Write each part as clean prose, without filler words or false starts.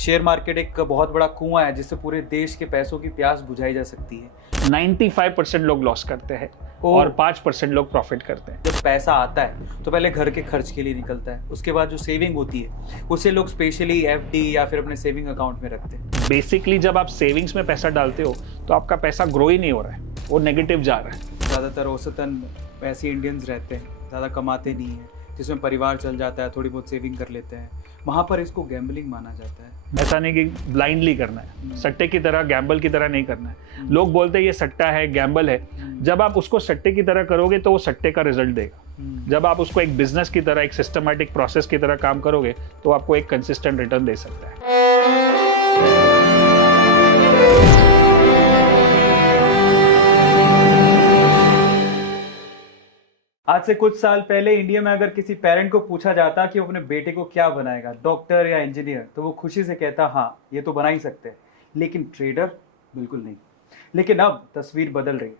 Share market एक बहुत बड़ा कुआं है जिससे पूरे देश के पैसों की प्यास बुझाई जा सकती है। 95% लोग लॉस करते हैं और 5% लोग प्रॉफिट करते हैं। जब पैसा आता है तो पहले घर के खर्च के लिए निकलता है, उसके बाद जो सेविंग होती है उसे लोग स्पेशली एफडी या फिर अपने सेविंग अकाउंट में रखते हैं। बेसिकली जब आप सेविंग्स में पैसा डालते हो तो आपका पैसा ग्रो ही नहीं हो रहा है, वो नेगेटिव जा रहा है। ज़्यादातर औसतन ऐसे इंडियंस रहते हैं, ज़्यादा कमाते नहीं हैं, जिसमें परिवार चल जाता है, थोड़ी बहुत सेविंग कर लेते हैं, वहाँ पर इसको गैम्बलिंग माना जाता है। ऐसा नहीं कि ब्लाइंडली करना है, सट्टे की तरह गैम्बल की तरह नहीं करना है। लोग बोलते हैं ये सट्टा है, गैम्बल है। जब आप उसको सट्टे की तरह करोगे तो वो सट्टे का रिजल्ट देगा। जब आप उसको एक बिजनेस की तरह, एक सिस्टमैटिक प्रोसेस की तरह काम करोगे तो आपको एक कंसिस्टेंट रिटर्न दे सकता है। आज से कुछ साल पहले इंडिया में अगर किसी पेरेंट को पूछा जाता कि वो अपने बेटे को क्या बनाएगा, डॉक्टर या इंजीनियर, तो वो खुशी से कहता हाँ ये तो बना ही सकते हैं, लेकिन ट्रेडर बिल्कुल नहीं। लेकिन अब तस्वीर बदल रही है।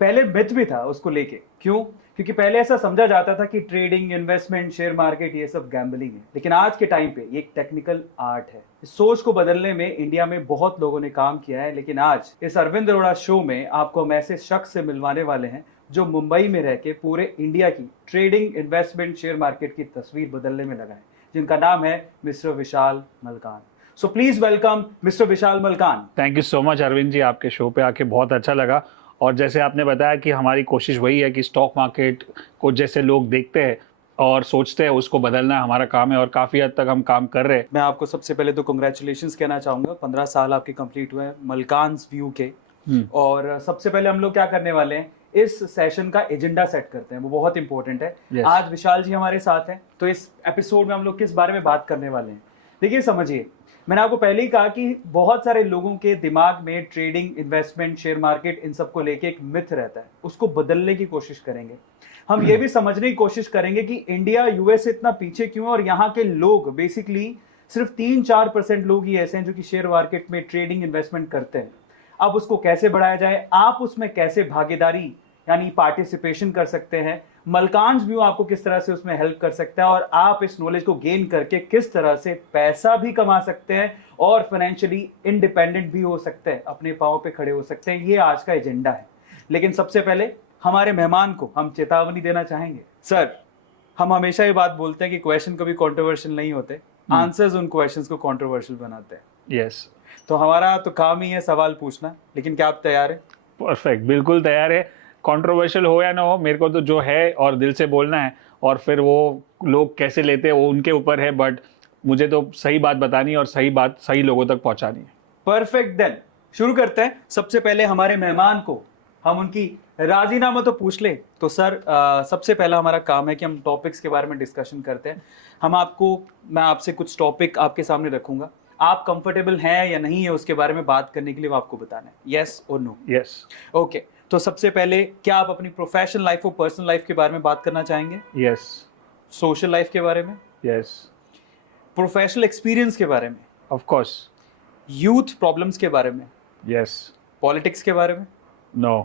पहले मिथ भी था उसको लेके, क्यों? क्योंकि पहले ऐसा समझा जाता था कि ट्रेडिंग, इन्वेस्टमेंट, शेयर मार्केट ये सब गैम्बलिंग है। लेकिन आज के टाइम पे ये एक टेक्निकल आर्ट है। इस सोच को बदलने में इंडिया में बहुत लोगों ने काम किया है, लेकिन आज इस अरविंद अरोड़ा शो में आपको हम ऐसे शख्स से मिलवाने वाले हैं जो मुंबई में रह के पूरे इंडिया की ट्रेडिंग, इन्वेस्टमेंट, शेयर मार्केट की तस्वीर बदलने में लगा है, जिनका नाम है mister Vishal Malkan. So please welcome mister Vishal Malkan. Thank you so much Arvind ji, आपके शो पे आके बहुत अच्छा लगा। और जैसे आपने बताया कि हमारी कोशिश वही है कि स्टॉक मार्केट को जैसे लोग देखते हैं और सोचते हैं उसको बदलना हमारा काम है, और काफ़ी हद तक हम काम कर रहे हैं। मैं आपको सबसे पहले तो कंग्रेचुलेशंस कहना चाहूँगा, 15 साल आपके कंप्लीट हुए हैं मलकान्स व्यू के। और सबसे पहले हम लोग क्या करने वाले हैं, इस सेशन का एजेंडा सेट करते हैं, वो बहुत इंपॉर्टेंट है। Yes. आज विशाल जी हमारे साथ हैं, तो इस एपिसोड में हम लोग किस बारे में बात करने वाले हैं? देखिए समझिए, मैंने आपको पहले ही कहा कि बहुत सारे लोगों के दिमाग में ट्रेडिंग, इन्वेस्टमेंट, शेयर मार्केट, इन सबको लेके एक मिथ रहता है। उसको बदलने की कोशिश करेंगे। हम ये भी समझने की कोशिश करेंगे कि इंडिया यूएस से इतना पीछे क्यों है, और यहाँ के लोग बेसिकली सिर्फ 3-4% लोग ही ऐसे हैं जो कि शेयर मार्केट में ट्रेडिंग, इन्वेस्टमेंट करते हैं। अब उसको कैसे बढ़ाया जाए, आप उसमें कैसे भागीदारी यानी पार्टिसिपेशन कर सकते हैं, मलकान्स व्यू आपको किस तरह से उसमें हेल्प कर सकता है, और आप इस नॉलेज को गेन करके किस तरह से पैसा भी कमा सकते हैं और फाइनेंशियली इंडिपेंडेंट भी हो सकते हैं, अपने पांव पे खड़े हो सकते हैं, ये आज का एजेंडा है। लेकिन सबसे पहले हमारे मेहमान को हम चेतावनी देना चाहेंगे। सर, हम हमेशा ये बात बोलते हैं कि क्वेश्चन कभी कॉन्ट्रोवर्शियल नहीं होते, आंसर्स उन क्वेश्चंस को कॉन्ट्रोवर्शियल बनाते हैं। यस, तो हमारा तो काम ही है सवाल पूछना, लेकिन क्या आप तैयार हैं? परफेक्ट, बिल्कुल तैयार है। कंट्रोवर्शियल हो या ना हो, मेरे को तो जो है और दिल से बोलना है, और फिर वो लोग कैसे लेते हैं वो उनके ऊपर है, बट मुझे तो सही बात बतानी है और सही बात सही लोगों तक पहुंचानी है। परफेक्ट, देन शुरू करते हैं। सबसे पहले हमारे मेहमान को हम उनकी राजीनामा तो पूछ ले। तो सर, सबसे पहला हमारा काम है कि हम टॉपिक्स के बारे में डिस्कशन करते हैं। मैं आपसे कुछ टॉपिक आपके सामने रखूंगा, आप कंफर्टेबल हैं या नहीं है उसके बारे में बात करने के लिए वो आपको बताना है, यस और नो। यस। ओके, तो सबसे पहले क्या आप अपनी प्रोफेशनल लाइफ और पर्सनल लाइफ के बारे में बात करना चाहेंगे? यस। सोशल लाइफ के बारे में? यस। प्रोफेशनल एक्सपीरियंस के बारे में? Of course. यूथ प्रॉब्लम्स के बारे में? यस। पॉलिटिक्स के बारे में? नो।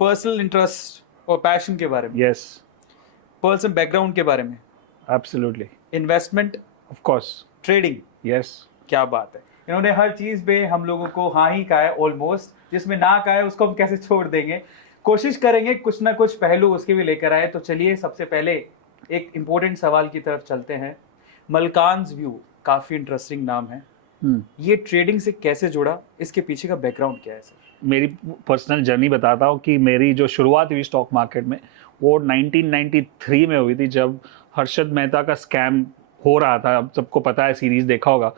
पर्सनल इंटरेस्ट और पैशन के बारे में? यस। पर्सनल बैकग्राउंड के बारे में? Absolutely. Investment? Of course. Trading? Yes. क्या बात है, इन्होंने हर चीज पे हम लोगों को हाँ ही कहा है ऑलमोस्ट। जिसमें ना कहा है उसको हम कैसे छोड़ देंगे, कोशिश करेंगे कुछ ना कुछ पहलू उसके भी लेकर आए। तो चलिए सबसे पहले एक इंपॉर्टेंट सवाल की तरफ चलते हैं। मलकान्स व्यू काफी इंटरेस्टिंग नाम है, ये ट्रेडिंग से कैसे जुड़ा, इसके पीछे का बैकग्राउंड क्या है सर? मेरी पर्सनल जर्नी बताता हूँ कि मेरी जो शुरुआत हुई स्टॉक मार्केट में वो 1993 में हुई थी, जब हर्षद मेहता का स्कैम हो रहा था। अब सबको पता है, सीरीज देखा होगा।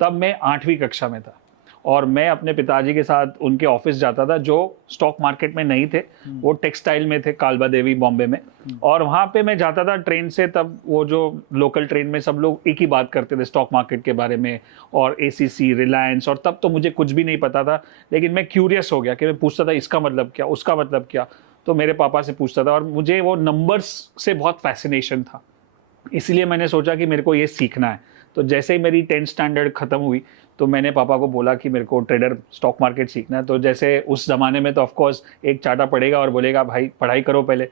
तब मैं 8वीं कक्षा में था और मैं अपने पिताजी के साथ उनके ऑफिस जाता था, जो स्टॉक मार्केट में नहीं थे, वो टेक्सटाइल में थे, कालबा देवी बॉम्बे में। और वहाँ पे मैं जाता था ट्रेन से, तब वो जो लोकल ट्रेन में सब लोग एक ही बात करते थे स्टॉक मार्केट के बारे में, और एसीसी, रिलायंस, और तब तो मुझे कुछ भी नहीं पता था। लेकिन मैं क्यूरियस हो गया कि मैं पूछता था इसका मतलब क्या, उसका मतलब क्या। तो मेरे पापा से पूछता था, और मुझे वो नंबर्स से बहुत फैसिनेशन था, इसलिए मैंने सोचा कि मेरे को ये सीखना है। तो जैसे ही मेरी 10th स्टैंडर्ड ख़त्म हुई तो मैंने पापा को बोला कि मेरे को ट्रेडर स्टॉक मार्केट सीखना है। तो जैसे उस ज़माने में तो ऑफकोर्स एक चाटा पड़ेगा और बोलेगा भाई पढ़ाई करो पहले।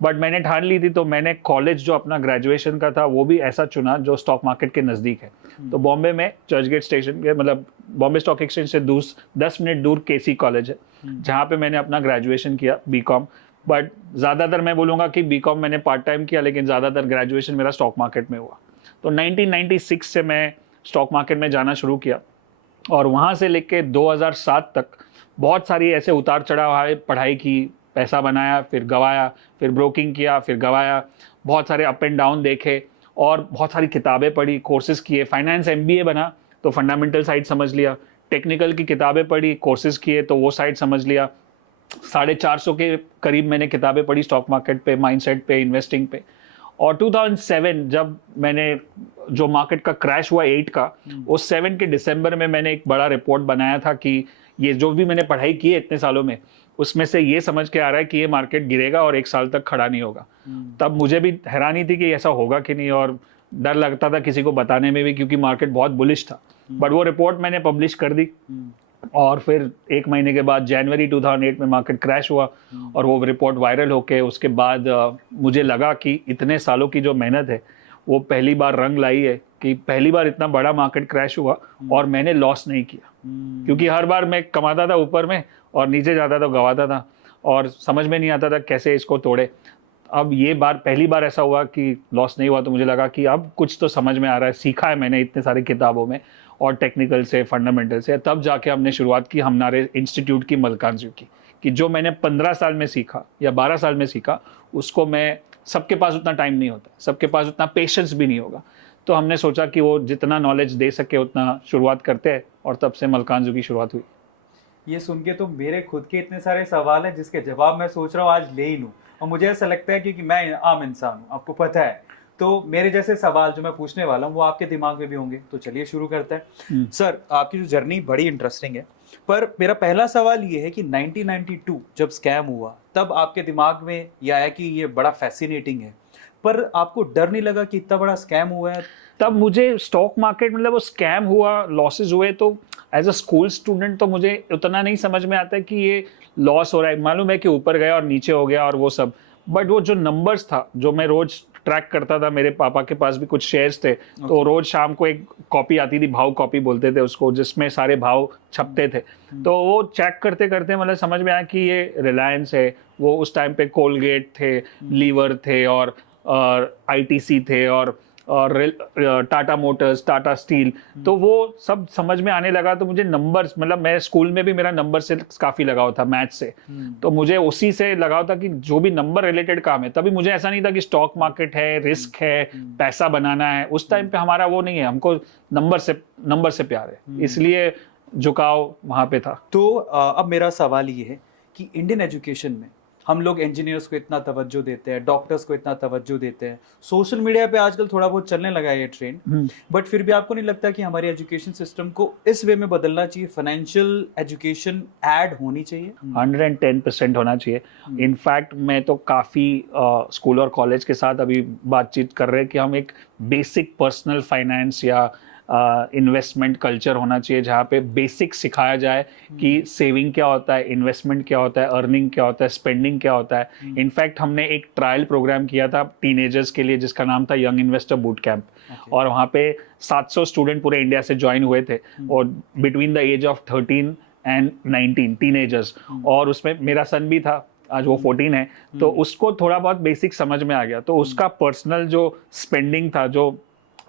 बट मैंने ठान ली थी, तो मैंने कॉलेज जो अपना ग्रेजुएशन का था वो भी ऐसा चुना जो स्टॉक मार्केट के नज़दीक है। तो बॉम्बे में चर्चगेट स्टेशन के, मतलब बॉम्बे स्टॉक एक्सचेंज से 10 मिनट दूर केसी कॉलेज है, जहाँ पे मैंने अपना ग्रेजुएशन किया बीकॉम। बट ज़्यादातर मैं बोलूँगा कि बीकॉम मैंने पार्ट टाइम किया, लेकिन ज़्यादातर ग्रेजुएशन मेरा स्टॉक मार्केट में हुआ। तो 1996 से मैं स्टॉक मार्केट में जाना शुरू किया, और वहाँ से लेके 2007 तक बहुत सारी ऐसे उतार चढ़ाव आए, पढ़ाई की, पैसा बनाया, फिर गवाया, फिर ब्रोकिंग किया, फिर गवाया, बहुत सारे अप एंड डाउन देखे, और बहुत सारी किताबें पढ़ी, कोर्सेज किए। फाइनेंस MBA बना तो फंडामेंटल साइड समझ लिया, टेक्निकल की किताबें पढ़ी, कोर्सेज किए तो वो साइड समझ लिया। 450 के करीब मैंने किताबें पढ़ी स्टॉक मार्केट पे, माइंडसेट पे, इन्वेस्टिंग पे। और 2007 जब मैंने जो मार्केट का क्रैश हुआ 8 का, उस 7 के दिसंबर में मैंने एक बड़ा रिपोर्ट बनाया था कि ये जो भी मैंने पढ़ाई की है इतने सालों में, उसमें से ये समझ के आ रहा है कि ये मार्केट गिरेगा और 1 साल तक खड़ा नहीं होगा। तब मुझे भी हैरानी थी कि ऐसा होगा कि नहीं, और डर लगता था किसी को बताने में भी, क्योंकि मार्केट बहुत बुलिश था। बट वो रिपोर्ट मैंने पब्लिश कर दी, और फिर 1 महीने के बाद जनवरी 2008 में मार्केट क्रैश हुआ, और वो रिपोर्ट वायरल होके उसके बाद मुझे लगा कि इतने सालों की जो मेहनत है वो पहली बार रंग लाई है, कि पहली बार इतना बड़ा मार्केट क्रैश हुआ और मैंने लॉस नहीं किया। क्योंकि हर बार मैं कमाता था ऊपर में और नीचे जाता तो गवाता था, और समझ में नहीं आता था कैसे इसको तोड़े। अब ये बार पहली बार ऐसा हुआ कि लॉस नहीं हुआ, तो मुझे लगा कि अब कुछ तो समझ में आ रहा है, सीखा है मैंने इतने सारी किताबों में और टेक्निकल से, फंडामेंटल से। तब जाके हमने शुरुआत की हमारे इंस्टीट्यूट की, मल्कांजू की, कि जो मैंने 15 साल में सीखा या 12 साल में सीखा, उसको मैं, सबके पास उतना टाइम नहीं होता, सबके पास उतना पेशेंस भी नहीं होगा, तो हमने सोचा कि वो जितना नॉलेज दे सके उतना शुरुआत करते हैं, और तब से मल्कांजू की शुरुआत हुई। ये सुन के तो मेरे खुद के इतने सारे सवाल हैं जिसके जवाब मैं सोच रहा हूँ आज ले ही लूँ, और मुझे ऐसा लगता है क्योंकि मैं आम इंसान हूँ, आपको पता है, तो मेरे जैसे सवाल जो मैं पूछने वाला हूँ वो आपके दिमाग में भी होंगे। तो चलिए शुरू करते हैं। सर, आपकी जो जर्नी बड़ी इंटरेस्टिंग है, पर मेरा पहला सवाल ये है कि 1992 जब स्कैम हुआ तब आपके दिमाग में ये आया कि ये बड़ा फैसिनेटिंग है, पर आपको डर नहीं लगा कि इतना बड़ा स्कैम हुआ है? तब मुझे स्टॉक मार्केट, मतलब वो स्कैम हुआ, लॉसेज हुए, तो एज अ स्कूल स्टूडेंट तो मुझे उतना नहीं समझ में आता कि ये लॉस हो रहा है। मालूम है कि ऊपर गया और नीचे हो गया और वो सब, बट वो जो नंबर्स था जो मैं रोज ट्रैक करता था, मेरे पापा के पास भी कुछ शेयर्स थे, तो रोज शाम को एक कॉपी आती थी, भाव कॉपी बोलते थे उसको, जिसमें सारे भाव छपते थे। तो वो चेक करते करते मतलब समझ में आया कि ये रिलायंस है, वो उस टाइम पे कोलगेट थे, लीवर थे, और ITC थे, और टाटा मोटर्स, टाटा स्टील, तो वो सब समझ में आने लगा। तो मुझे नंबर्स, मतलब मैं स्कूल में भी मेरा नंबर से काफ़ी लगाव था, मैथ से, तो मुझे उसी से लगाव था कि जो भी नंबर रिलेटेड काम है। तभी मुझे ऐसा नहीं था कि स्टॉक मार्केट है, रिस्क है, पैसा बनाना है, उस टाइम पे हमारा वो नहीं है, हमको नंबर से प्यार है, इसलिए झुकाव वहाँ पे था। तो अब मेरा सवाल ये है कि इंडियन एजुकेशन में हम लोग इंजीनियर्स को इतना तवज्जो देते हैं, डॉक्टर्स को इतना तवज्जो देते हैं, सोशल मीडिया पे आजकल थोड़ा बहुत चलने लगा है ये ट्रेंड, बट फिर भी आपको नहीं लगता कि हमारी एजुकेशन सिस्टम को इस वे में बदलना चाहिए, फाइनेंशियल एजुकेशन ऐड होनी चाहिए? 110% होना चाहिए। इनफैक्ट मैं तो काफ़ी स्कूल और कॉलेज के साथ अभी बातचीत कर रहे हैं कि हम एक बेसिक पर्सनल फाइनेंस या इन्वेस्टमेंट कल्चर होना चाहिए, जहाँ पे बेसिक सिखाया जाए कि सेविंग क्या होता है, इन्वेस्टमेंट क्या होता है, अर्निंग क्या होता है, स्पेंडिंग क्या होता है। इनफैक्ट हमने एक ट्रायल प्रोग्राम किया था टीनेजर्स के लिए, जिसका नाम था यंग इन्वेस्टर बूट कैंप, और वहाँ पे 700 स्टूडेंट पूरे इंडिया से ज्वाइन हुए थे, और between the age of 13 and 19 teenagers, और उसमें मेरा सन भी था, आज वो 14 है, तो उसको थोड़ा बहुत बेसिक समझ में आ गया। तो उसका पर्सनल जो स्पेंडिंग था, जो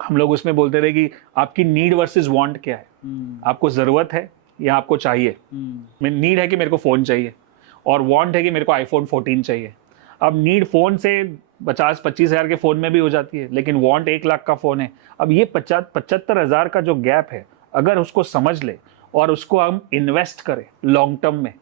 हम लोग उसमें बोलते थे कि आपकी नीड वर्सेस वांट क्या है, आपको ज़रूरत है या आपको चाहिए। नीड है कि मेरे को फ़ोन चाहिए, और वांट है कि मेरे को iPhone 14 चाहिए। अब नीड फ़ोन से 50-25 हज़ार के फ़ोन में भी हो जाती है, लेकिन वांट 1 लाख का फ़ोन है। अब ये 75 हज़ार का जो गैप है, अगर उसको समझ ले और उसको हम इन्वेस्ट करें लॉन्ग टर्म में,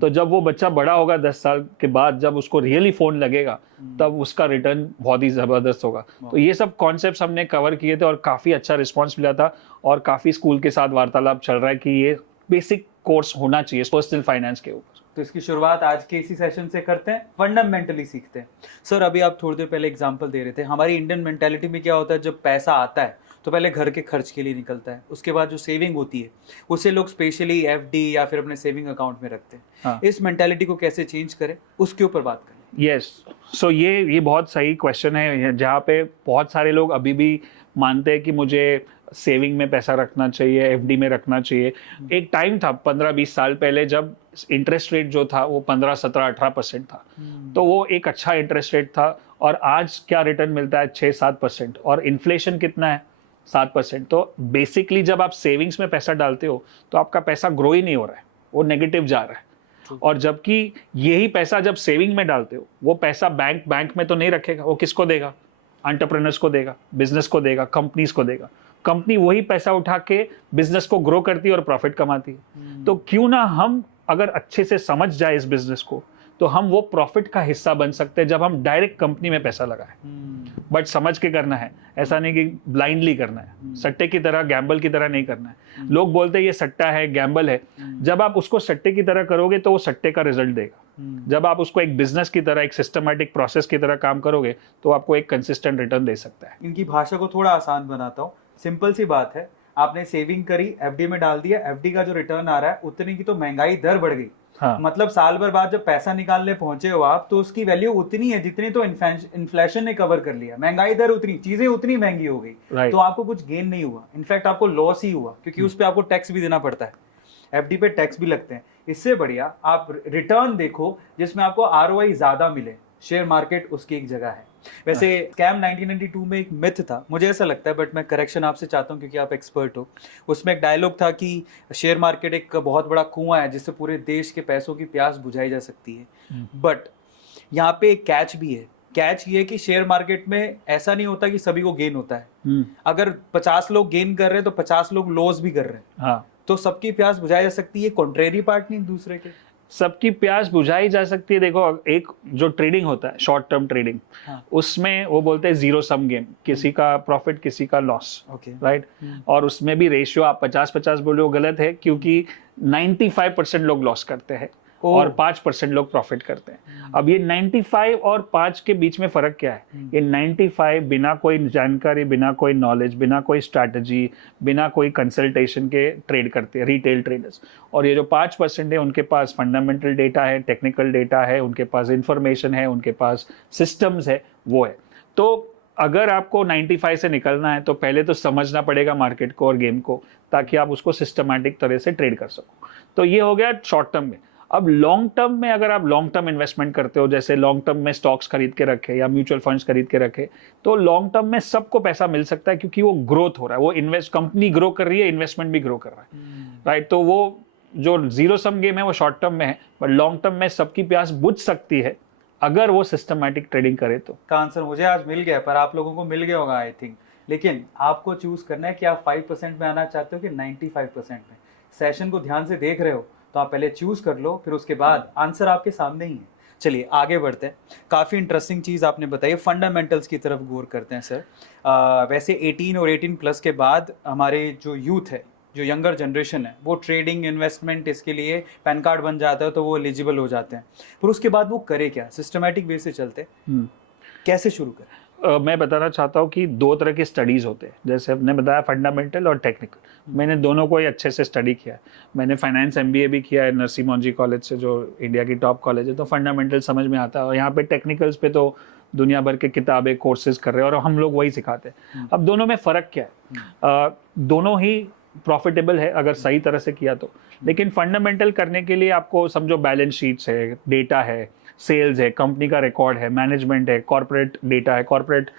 तो जब वो बच्चा बड़ा होगा 10 साल के बाद, जब उसको रियली फ़ोन लगेगा, तब उसका रिटर्न बहुत ही ज़बरदस्त होगा। तो ये सब कॉन्सेप्ट्स हमने कवर किए थे, और काफ़ी अच्छा रिस्पॉन्स मिला था, और काफ़ी स्कूल के साथ वार्तालाप चल रहा है कि ये बेसिक कोर्स होना चाहिए पर्सनल फाइनेंस के ऊपर। तो इसकी शुरुआत आज के इसी सेशन से करते हैं, फंडामेंटली सीखते हैं। सर, अभी आप थोड़ी देर पहले एग्जांपल दे रहे थे, हमारी इंडियन मेंटालिटी में क्या होता है, जब पैसा आता है तो पहले घर के खर्च के लिए निकलता है, उसके बाद जो सेविंग होती है उसे लोग स्पेशली FD या फिर अपने सेविंग अकाउंट में रखते हैं। इस मेंटालिटी को कैसे चेंज करें, उसके ऊपर बात करें। यस, सो ये बहुत सही क्वेश्चन है, जहाँ पे बहुत सारे लोग अभी भी मानते हैं कि मुझे सेविंग में पैसा रखना चाहिए, एफडी में रखना चाहिए। एक टाइम था 15-20 साल पहले जब इंटरेस्ट रेट जो था वो 15-17-18% था, तो वो एक अच्छा इंटरेस्ट रेट था। और आज क्या रिटर्न मिलता है? 6-7%, और इन्फ्लेशन कितना है? 7%। तो बेसिकली जब आप सेविंग्स में पैसा डालते हो तो आपका पैसा ग्रो ही नहीं हो रहा है, वो नेगेटिव जा रहा है। और जबकि यही पैसा जब सेविंग में डालते हो, वो पैसा बैंक में तो नहीं रखेगा, वो किसको देगा? एंटरप्रेन्योर्स को देगा, बिजनेस को देगा, कंपनीज को देगा। कंपनी वही पैसा उठा के बिजनेस को ग्रो करती है और प्रॉफिट कमाती है। तो क्यों ना हम अगर अच्छे से समझ जाए इस बिजनेस को, तो हम वो प्रॉफिट का हिस्सा बन सकते हैं जब हम डायरेक्ट कंपनी में पैसा लगाएं। बट समझ के करना है, ऐसा नहीं कि ब्लाइंडली करना है, सट्टे की तरह, गैम्बल की तरह नहीं करना है। लोग बोलते हैं ये सट्टा है, गैम्बल है। जब आप उसको सट्टे की तरह करोगे तो वो सट्टे का रिजल्ट देगा। जब आप उसको एक बिजनेस की तरह, एक सिस्टमैटिक प्रोसेस की तरह काम करोगे तो आपको एक कंसिस्टेंट रिटर्न दे सकता है। इनकी भाषा को थोड़ा आसान बनाता हूँ। सिंपल सी बात है, आपने सेविंग करी, एफडी में डाल दिया, एफडी का जो रिटर्न आ रहा है उतनी की तो महंगाई दर बढ़ गई। हाँ। मतलब साल भर बाद जब पैसा निकालने पहुंचे हो आप, तो उसकी वैल्यू उतनी है जितनी तो इन्फ्लेशन ने कवर कर लिया। महंगाई दर उतनी, चीजें उतनी महंगी हो गई, तो आपको कुछ गेन नहीं हुआ, इनफैक्ट आपको लॉस ही हुआ, क्योंकि उस पर आपको टैक्स भी देना पड़ता है, एफडी पे टैक्स भी लगते हैं। इससे बढ़िया आप रिटर्न देखो जिसमें आपको आरओआई ज्यादा मिले। शेयर मार्केट उसकी एक जगह है। वैसे स्कैम 1992 में एक मिथ था, मुझे ऐसा लगता है, बट मैं करेक्शन आपसे चाहता हूँ क्योंकि आप एक्सपर्ट हो। उसमें एक डायलॉग था कि शेयर मार्केट एक बहुत बड़ा कुआं है जिससे पूरे देश के पैसों की प्यास बुझाई जा सकती है। बट यहाँ पे एक कैच भी है। कैच ये कि शेयर मार्केट में ऐसा नहीं होता कि सभी को गेन होता है। अगर 50 लोग गेन कर रहे हैं तो 50 लोग लॉस भी कर रहे हैं। हाँ। तो सबकी प्यास बुझाई जा सकती है, कॉन्ट्रेरी पार्ट नहीं दूसरे के। सबकी प्यास बुझाई जा सकती है। देखो, एक जो ट्रेडिंग होता है, शॉर्ट टर्म ट्रेडिंग, उसमें वो बोलते हैं जीरो सम गेम, किसी का प्रॉफिट किसी का लॉस, राइट। और उसमें भी रेशियो आप 50-50 बोले वो गलत है, क्योंकि 95% लोग लॉस करते हैं और 5% लोग प्रॉफिट करते हैं। अब ये 95 और 5 के बीच में फर्क क्या है? ये 95 बिना कोई जानकारी, बिना कोई नॉलेज, बिना कोई स्ट्रैटेजी, बिना कोई कंसल्टेशन के ट्रेड करते हैं, रिटेल ट्रेडर्स। और ये जो 5% है, उनके पास फंडामेंटल डेटा है, टेक्निकल डेटा है, उनके पास इंफॉर्मेशन है, उनके पास सिस्टम्स है, वो है। तो अगर आपको 95 से निकलना है तो पहले तो समझना पड़ेगा मार्केट को और गेम को, ताकि आप उसको सिस्टमैटिक तरह से ट्रेड कर सको। तो ये हो गया शॉर्ट टर्म में। अब लॉन्ग टर्म में अगर आप लॉन्ग टर्म इन्वेस्टमेंट करते हो, जैसे लॉन्ग टर्म में स्टॉक्स खरीद के रखे या म्यूचुअल फंड्स खरीद के रखे, तो लॉन्ग टर्म में सबको पैसा मिल सकता है, क्योंकि वो ग्रोथ हो रहा है, वो कंपनी ग्रो कर रही है, इन्वेस्टमेंट भी ग्रो कर रहा है, राइट। तो वो जो जीरो सम गेम है वो शॉर्ट टर्म में है, बट लॉन्ग टर्म में सबकी प्यास बुझ सकती है अगर वो सिस्टमैटिक ट्रेडिंग करे तो। का आंसर मुझे आज मिल गया, पर आप लोगों को मिल गया होगा आई थिंक। लेकिन आपको चूज करना है कि आप 5% में आना चाहते हो कि 95% में। सेशन को ध्यान से देख रहे हो तो आप पहले चूज कर लो, फिर उसके बाद आंसर आपके सामने ही है। चलिए आगे बढ़ते हैं। काफ़ी इंटरेस्टिंग चीज़ आपने बताई, फंडामेंटल्स की तरफ गौर करते हैं सर। वैसे 18 और 18+ के बाद हमारे जो यूथ है, जो यंगर जनरेशन है, वो ट्रेडिंग, इन्वेस्टमेंट, इसके लिए पैन कार्ड बन जाता है तो वो एलिजिबल हो जाते हैं। फिर उसके बाद वो करे क्या? सिस्टमैटिक वे से चलते हैं, कैसे शुरू करें? मैं बताना चाहता हूँ कि 2 तरह की स्टडीज़ होते हैं, जैसे आपने बताया फंडामेंटल और टेक्निकल। मैंने दोनों को ही अच्छे से स्टडी किया है। मैंने फाइनेंस MBA भी किया है नरसिंह मौंजी कॉलेज से, जो इंडिया की टॉप कॉलेज है। तो फंडामेंटल समझ में आता है, और यहाँ पे टेक्निकल्स पे तो दुनिया भर के किताबें, कोर्सेज कर रहे हैं और हम लोग वही सिखाते हैं। अब दोनों में फ़र्क क्या है? दोनों ही प्रॉफिटेबल है अगर सही तरह से किया तो। लेकिन फंडामेंटल करने के लिए आपको समझो बैलेंस शीट्स है, डेटा है, सेल्स है, कंपनी का रिकॉर्ड है, मैनेजमेंट है, कॉर्पोरेट डेटा है, कॉर्पोरेट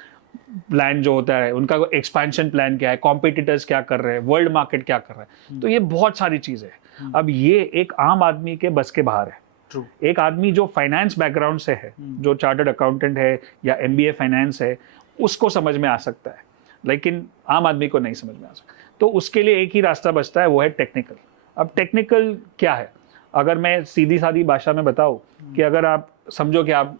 प्लान जो होता है, उनका एक्सपेंशन प्लान क्या है, कॉम्पिटिटर्स क्या कर रहे हैं, वर्ल्ड मार्केट क्या कर रहा है। तो ये बहुत सारी चीज़ें हैं। अब ये एक आम आदमी के बस के बाहर है। एक आदमी जो फाइनेंस बैकग्राउंड से है, जो चार्टर्ड अकाउंटेंट है या MBA फाइनेंस है, उसको समझ में आ सकता है, लेकिन आम आदमी को नहीं समझ में आ सकता। तो उसके लिए एक ही रास्ता बचता है, वो है टेक्निकल। अब टेक्निकल क्या है? अगर मैं सीधी सादी भाषा में बताऊं कि अगर आप समझो कि आप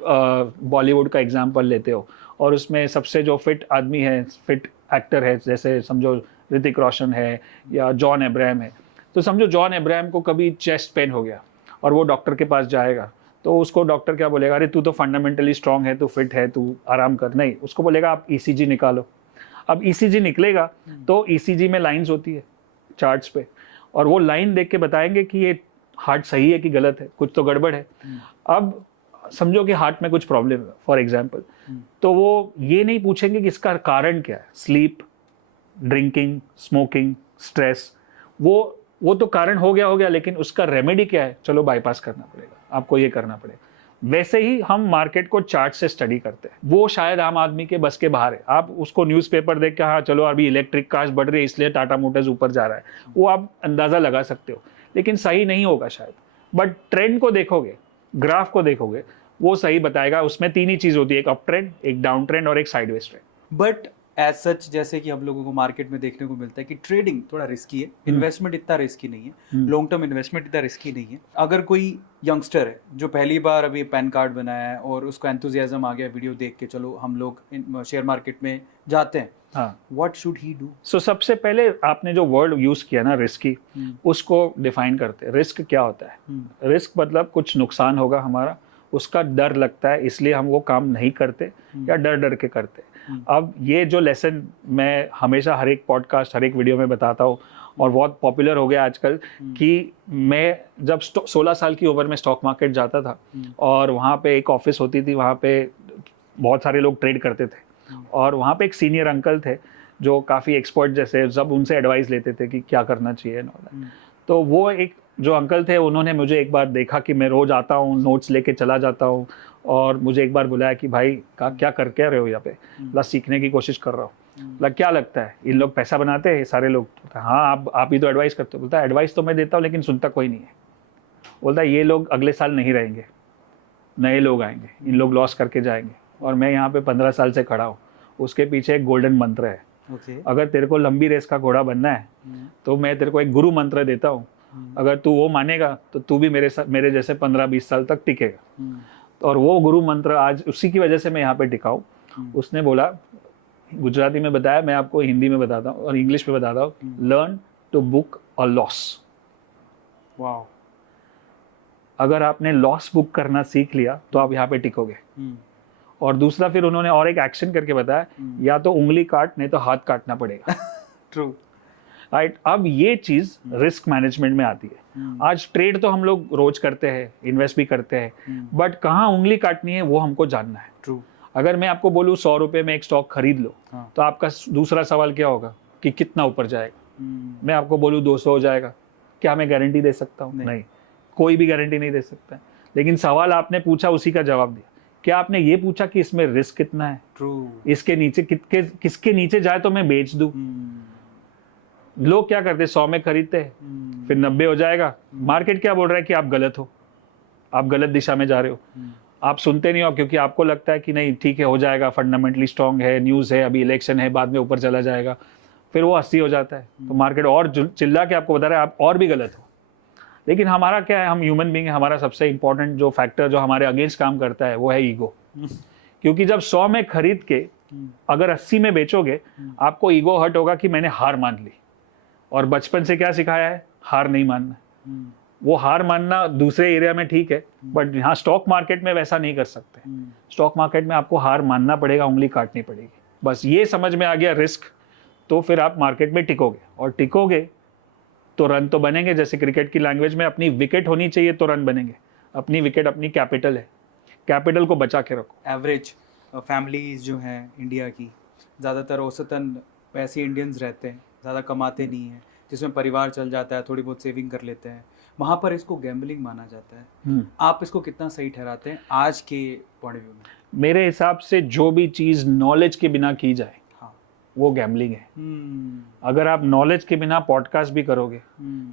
बॉलीवुड का एग्जांपल लेते हो और उसमें सबसे जो फिट आदमी है, फिट एक्टर है, जैसे समझो ऋतिक रोशन है या जॉन अब्राहम है, तो समझो जॉन अब्राहम को कभी चेस्ट पेन हो गया और वो डॉक्टर के पास जाएगा, तो उसको डॉक्टर क्या बोलेगा? अरे तू तो फंडामेंटली स्ट्रांग है, तू फिट है, तू आराम कर। नहीं, उसको बोलेगा आप ECG निकालो। अब ECG निकलेगा तो ECG में लाइंस होती है चार्ट्स पे, और वो लाइन देख के बताएंगे कि ये हार्ट सही है कि गलत है, कुछ तो गड़बड़ है। अब समझो कि हार्ट में कुछ प्रॉब्लम है फॉर एग्जांपल, तो वो ये नहीं पूछेंगे कि इसका कारण क्या है, स्लीप, ड्रिंकिंग, स्मोकिंग, स्ट्रेस, वो तो कारण हो गया, लेकिन उसका रेमेडी क्या है, चलो बाईपास करना पड़ेगा, आपको ये करना पड़ेगा। वैसे ही हम मार्केट को चार्ट से स्टडी करते हैं, वो शायद आम आदमी के बस के बाहर है। आप उसको न्यूज़पेपर देख के हाँ चलो अभी इलेक्ट्रिक कार्स बढ़ रही है इसलिए टाटा मोटर्स ऊपर जा रहा है, वो आप अंदाज़ा लगा सकते हो, लेकिन सही नहीं होगा शायद। बट ट्रेंड को देखोगे, ग्राफ को देखोगे, वो सही बताएगा। उसमें 3 ही चीज़ होती है, एक अप ट्रेंड, एक डाउन ट्रेंड और एक sideways trend. But as such जैसे कि हम लोगों को मार्केट में देखने को मिलता है कि ट्रेडिंग थोड़ा रिस्की है, इन्वेस्टमेंट इतना रिस्की नहीं है, लॉन्ग टर्म इन्वेस्टमेंट इतना रिस्की नहीं है। अगर कोई यंगस्टर है जो पहली बार अभी पैन कार्ड बनाया है और उसको एंथुजियाज्म आ गया वीडियो देख के, चलो हम लोग शेयर मार्केट में जाते हैं, हाँ, व्हाट शुड ही डू? सो सबसे पहले आपने जो वर्ड यूज किया ना रिस्की, उसको डिफाइन करते हैं। रिस्क क्या होता है? रिस्क मतलब कुछ नुकसान होगा हमारा, उसका डर लगता है, इसलिए हम वो काम नहीं करते या डर के करते। अब ये जो लेसन मैं हमेशा हर एक पॉडकास्ट, हर एक वीडियो में बताता हूँ और बहुत पॉपुलर हो गया आजकल, कि मैं जब 16 साल की उम्र में स्टॉक मार्केट जाता था और वहाँ पे एक ऑफिस होती थी, वहाँ पे बहुत सारे लोग ट्रेड करते थे और वहाँ पे एक सीनियर अंकल थे जो काफ़ी एक्सपर्ट जैसे, सब उनसे एडवाइस लेते थे कि क्या करना चाहिए। तो वो एक जो अंकल थे, उन्होंने मुझे एक बार देखा कि मैं रोज़ आता हूँ, नोट्स लेके चला जाता हूँ, और मुझे एक बार बुलाया कि भाई क्या कर क्या रहे हो यहाँ पे? प्लस सीखने की कोशिश कर रहा हूँ। क्या लगता है इन लोग पैसा बनाते हैं सारे लोग? हाँ, आप ही तो एडवाइस करते हो। बोलता है एडवाइस तो मैं देता हूँ लेकिन सुनता कोई नहीं है। बोलता है ये लोग अगले साल नहीं रहेंगे, नए लोग आएंगे, इन लोग लॉस करके जाएंगे, और मैं यहाँ पे 15 साल से खड़ा हूँ। उसके पीछे एक गोल्डन मंत्र है। अगर तेरे को लंबी रेस का घोड़ा बनना है तो मैं तेरे को एक गुरु मंत्र देता हूँ, अगर तू वो मानेगा तो तू भी मेरे जैसे 15-20 साल तक टिकेगा। और वो गुरु मंत्र आज उसी की वजह से मैं यहाँ पे टिका हूँ। उसने बोला, गुजराती में बताया, मैं आपको हिंदी में बताता हूँ और इंग्लिश में बताता हूँ, learn to book a loss. Wow. अगर आपने लॉस बुक करना सीख लिया तो आप यहाँ पे टिकोगे। और दूसरा फिर उन्होंने और एक एक्शन करके बताया, या तो उंगली काट, नहीं तो हाथ काटना पड़ेगा। True, right. अब ये चीज रिस्क मैनेजमेंट में आती है। आज ट्रेड तो हम लोग रोज करते हैं, इन्वेस्ट भी करते हैं, बट कहाँ उंगली काटनी है वो हमको जानना है। ट्रू। अगर मैं आपको बोलूँ 100 रुपए में एक स्टॉक खरीद लो, तो आपका दूसरा सवाल क्या होगा कि कितना ऊपर जाएगा। मैं आपको बोलूँ 200 हो जाएगा, क्या मैं गारंटी दे सकता हूँ? नहीं, कोई भी गारंटी नहीं दे सकता है। लेकिन सवाल आपने पूछा, उसी का जवाब दिया। क्या आपने ये पूछा कि इसमें रिस्क कितना है? ट्रू। इसके नीचे किसके नीचे जाए तो मैं बेच दूं? लोग क्या करते, 100 में खरीदते हैं, फिर 90 हो जाएगा। मार्केट क्या बोल रहा है कि आप गलत हो, आप गलत दिशा में जा रहे हो। आप सुनते नहीं हो क्योंकि आपको लगता है कि नहीं ठीक है, हो जाएगा, फंडामेंटली स्ट्रांग है, न्यूज़ है, अभी इलेक्शन है, बाद में ऊपर चला जाएगा। फिर वो 80 हो जाता है, तो मार्केट और चिल्ला के आपको बता रहा है आप और भी गलत हो। लेकिन हमारा क्या है, हम ह्यूमन बीइंग है, हमारा सबसे इंपॉर्टेंट जो फैक्टर जो हमारे अगेंस्ट काम करता है वो है ईगो। क्योंकि जब 100 में खरीद के अगर 80 में बेचोगे, आपको ईगो हर्ट होगा कि मैंने हार मान ली। और बचपन से क्या सिखाया है? हार नहीं मानना। वो हार मानना दूसरे एरिया में ठीक है, बट यहाँ स्टॉक मार्केट में वैसा नहीं कर सकते। स्टॉक मार्केट में आपको हार मानना पड़ेगा, उंगली काटनी पड़ेगी। बस ये समझ में आ गया रिस्क, तो फिर आप मार्केट में टिकोगे, और टिकोगे तो रन तो बनेंगे। जैसे क्रिकेट की लैंग्वेज में अपनी विकेट होनी चाहिए तो रन बनेंगे। अपनी विकेट अपनी कैपिटल है, कैपिटल को बचा के रखो। एवरेज फैमिलीज जो हैं इंडिया की, ज़्यादातर औसतन वैसे इंडियंस रहते हैं, ज़्यादा कमाते नहीं हैं, जिसमें परिवार चल जाता है, थोड़ी बहुत सेविंग कर लेते हैं, वहाँ पर इसको गैम्बलिंग माना जाता है। आप इसको कितना सही ठहराते हैं आज के पॉइंट ऑफ व्यू में? मेरे हिसाब से जो भी चीज़ नॉलेज के बिना की जाए वो गैम्बलिंग है। अगर आप नॉलेज के बिना पॉडकास्ट भी करोगे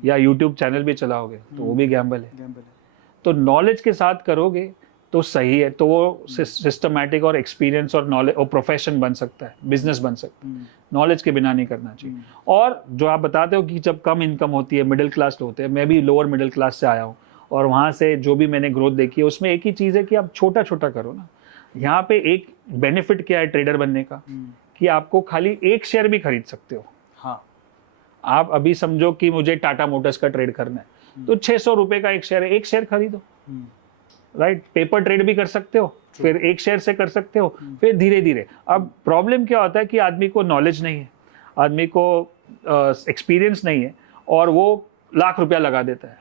या यूट्यूब चैनल भी चलाओगे तो वो भी गैम्बल है। तो नॉलेज के साथ करोगे तो सही है, तो वो सिस्टमैटिक और एक्सपीरियंस और नॉलेज और प्रोफेशन बन सकता है, बिजनेस बन सकता है। नॉलेज के बिना नहीं करना चाहिए। और जो आप बताते हो कि जब कम इनकम होती है, मिडिल क्लास होते हैं, मैं भी लोअर मिडिल क्लास से आया हूँ, और वहाँ से जो भी मैंने ग्रोथ देखी है उसमें एक ही चीज़ है कि आप छोटा छोटा करो ना। यहाँ पे एक बेनिफिट क्या है ट्रेडर बनने का, कि आपको खाली एक शेयर भी खरीद सकते हो। हाँ, आप अभी समझो कि मुझे टाटा मोटर्स का ट्रेड करना है, तो 600 रुपए का एक शेयर है, एक शेयर खरीदो। राइट। पेपर ट्रेड भी कर सकते हो, फिर एक शेयर से कर सकते हो, फिर धीरे धीरे। अब प्रॉब्लम क्या होता है कि आदमी को नॉलेज नहीं है, आदमी को एक्सपीरियंस नहीं है, और वो लाख रुपया लगा देता है।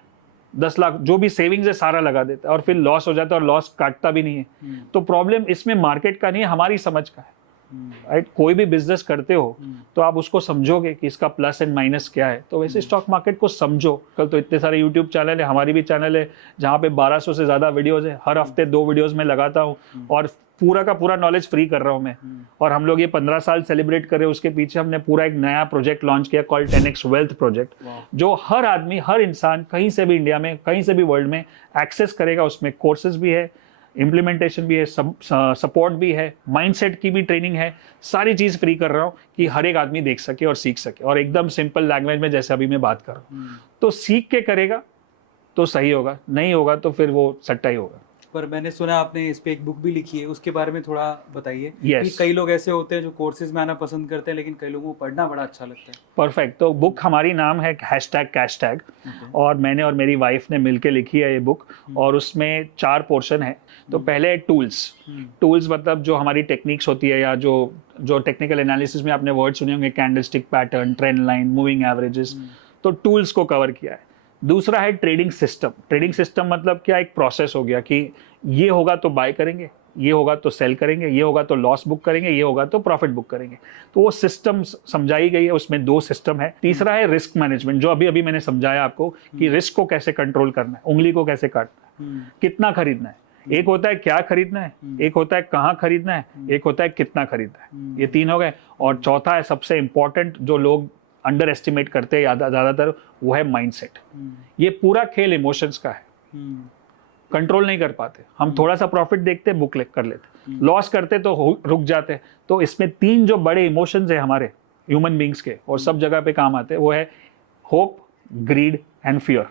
10 लाख जो भी सेविंग्स है सारा लगा देता है और फिर लॉस हो जाता है और लॉस काटता भी नहीं है। तो प्रॉब्लम इसमें मार्केट का नहीं है, हमारी समझ का है। राइट, कोई भी बिजनेस करते हो तो आप उसको समझोगे कि इसका प्लस एंड माइनस क्या है, तो वैसे स्टॉक मार्केट को समझो। कल तो इतने सारे यूट्यूब चैनल है, हमारी भी चैनल है जहाँ पे 1200 से ज्यादा वीडियोस है, हर हफ्ते 2 वीडियोस में लगाता हूँ और पूरा का पूरा नॉलेज फ्री कर रहा हूँ मैं। और हम लोग ये 15 साल सेलिब्रेट कर रहे हैं, उसके पीछे हमने पूरा एक नया प्रोजेक्ट लॉन्च किया कॉल्ड 10x वेल्थ प्रोजेक्ट, जो हर आदमी, हर इंसान कहीं से भी इंडिया में, कहीं से भी वर्ल्ड में एक्सेस करेगा। उसमें कोर्सेज भी है, इम्प्लीमेंटेशन भी है, सपोर्ट भी है, माइंडसेट की भी ट्रेनिंग है, सारी चीज़ फ्री कर रहा हूँ कि हर एक आदमी देख सके और सीख सके, और एकदम सिंपल लैंग्वेज में जैसे अभी मैं बात कर रहा हूँ। तो सीख के करेगा तो सही होगा, नहीं होगा तो फिर वो सट्टा ही होगा। पर मैंने सुना आपने इस पे एक बुक भी लिखी है, उसके बारे में थोड़ा बताइए। Yes. कि कई लोग ऐसे होते हैं जो कोर्सेज में आना पसंद करते हैं, लेकिन कई लोगों को पढ़ना बड़ा अच्छा लगता है। परफेक्ट। तो बुक हमारी नाम है #कैशटैग, और मैंने और मेरी वाइफ ने मिलके लिखी है ये बुक, और उसमें 4 पोर्शन है। तो पहले टूल्स मतलब जो हमारी टेक्निक्स होती है, या जो टेक्निकल एनालिसिस में आपने वर्ड सुने होंगे, candlestick pattern, trend line, moving averages, तो टूल्स को कवर किया है। दूसरा है ट्रेडिंग सिस्टम मतलब क्या, एक प्रोसेस हो गया कि ये होगा तो बाय करेंगे, ये होगा तो सेल करेंगे, ये होगा तो लॉस बुक करेंगे, ये होगा तो प्रॉफिट बुक करेंगे। तो वो सिस्टम समझाई गई है, उसमें 2 सिस्टम है। तीसरा है रिस्क मैनेजमेंट, जो अभी मैंने समझाया आपको कि रिस्क को कैसे कंट्रोल करना है, उंगली को कैसे काटना है, कितना खरीदना है। एक होता है क्या खरीदना है, एक होता है कहाँ खरीदना है, एक होता है कितना खरीदना है। ये 3 हो गए। और चौथा है सबसे इंपॉर्टेंट, जो लोग अंडर एस्टिमेट करते हैं ज्यादातर, वो है माइंडसेट। ये पूरा खेल इमोशंस का है, कंट्रोल नहीं कर पाते हम। थोड़ा सा प्रॉफिट देखते बुक कर लेते, लॉस करते तो रुक जाते। तो इसमें 3 जो बड़े इमोशंस है हमारे ह्यूमन बींग्स के, और सब जगह पे काम आते हैं, वो है होप, ग्रीड एंड फियर।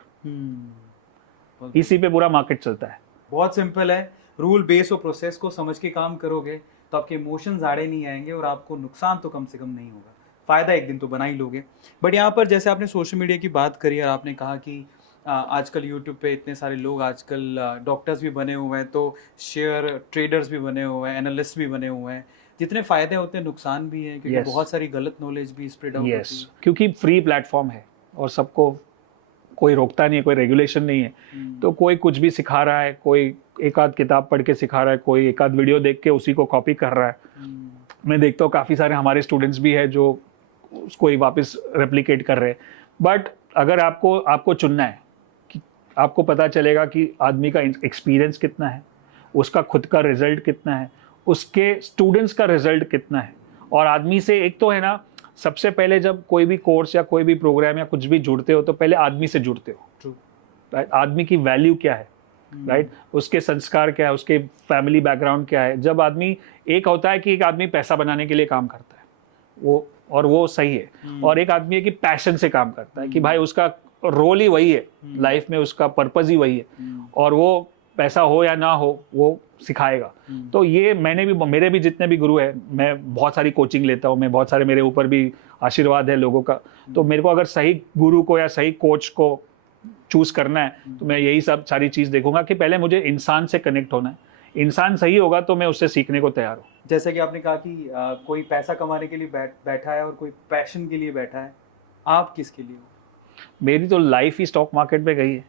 इसी पे पूरा मार्केट चलता है। बहुत सिंपल है, रूल बेस और प्रोसेस को समझ के काम करोगे तो आपके इमोशंस आड़े नहीं आएंगे और आपको नुकसान तो कम से कम नहीं होगा, फायदा एक दिन तो बना ही लोगे। बट यहाँ पर जैसे आपने सोशल मीडिया की बात करी और आपने कहा कि आजकल यूट्यूब पे इतने सारे लोग, आजकल डॉक्टर्स भी बने हुए हैं, तो शेयर ट्रेडर्स भी बने हुए हैं, एनालिस्ट भी बने हुए हैं। जितने फायदे होते हैं नुकसान भी है, क्योंकि बहुत सारी गलत नॉलेज भी स्प्रेड आउट होती है। क्योंकि फ्री प्लेटफॉर्म है और सबको कोई रोकता नहीं है, कोई रेगुलेशन नहीं है। तो कोई कुछ भी सिखा रहा है, कोई एक आध किताब पढ़ के सिखा रहा है, कोई एक आध वीडियो देख के उसी को कॉपी कर रहा है। मैं देखता हूँ काफ़ी सारे हमारे स्टूडेंट्स भी है जो उसको ही वापस रेप्लिकेट कर रहे हैं। बट अगर आपको चुनना है, कि आपको पता चलेगा कि आदमी का एक्सपीरियंस कितना है, उसका खुद का रिजल्ट कितना है, उसके स्टूडेंट्स का रिजल्ट कितना है। और आदमी से एक तो है ना, सबसे पहले जब कोई भी कोर्स या कोई भी प्रोग्राम या कुछ भी जुड़ते हो तो पहले आदमी से जुड़ते हो। राइट, आदमी की वैल्यू क्या है, राइट, उसके संस्कार क्या है, उसके फैमिली बैकग्राउंड क्या है। जब आदमी, एक होता है कि एक आदमी पैसा बनाने के लिए काम करता है, वो सही है, और एक आदमी है कि पैशन से काम करता है, कि भाई उसका रोल ही वही है लाइफ में, उसका पर्पज ही वही है, और वो पैसा हो या ना हो वो सिखाएगा। तो ये मेरे भी जितने भी गुरु है, मैं बहुत सारी कोचिंग लेता हूँ, मैं बहुत सारे, मेरे ऊपर भी आशीर्वाद है लोगों का। तो मेरे को अगर सही गुरु को या सही कोच को चूज करना है तो मैं यही सब सारी चीज देखूंगा कि पहले मुझे इंसान से कनेक्ट होना है। इंसान सही होगा तो मैं उससे सीखने को तैयार हूँ। जैसे कि आपने कहा कि कोई पैसा कमाने के लिए बैठा है और कोई पैशन के लिए बैठा है, आप किसके लिए हो? मेरी तो लाइफ ही स्टॉक मार्केट पे गई है।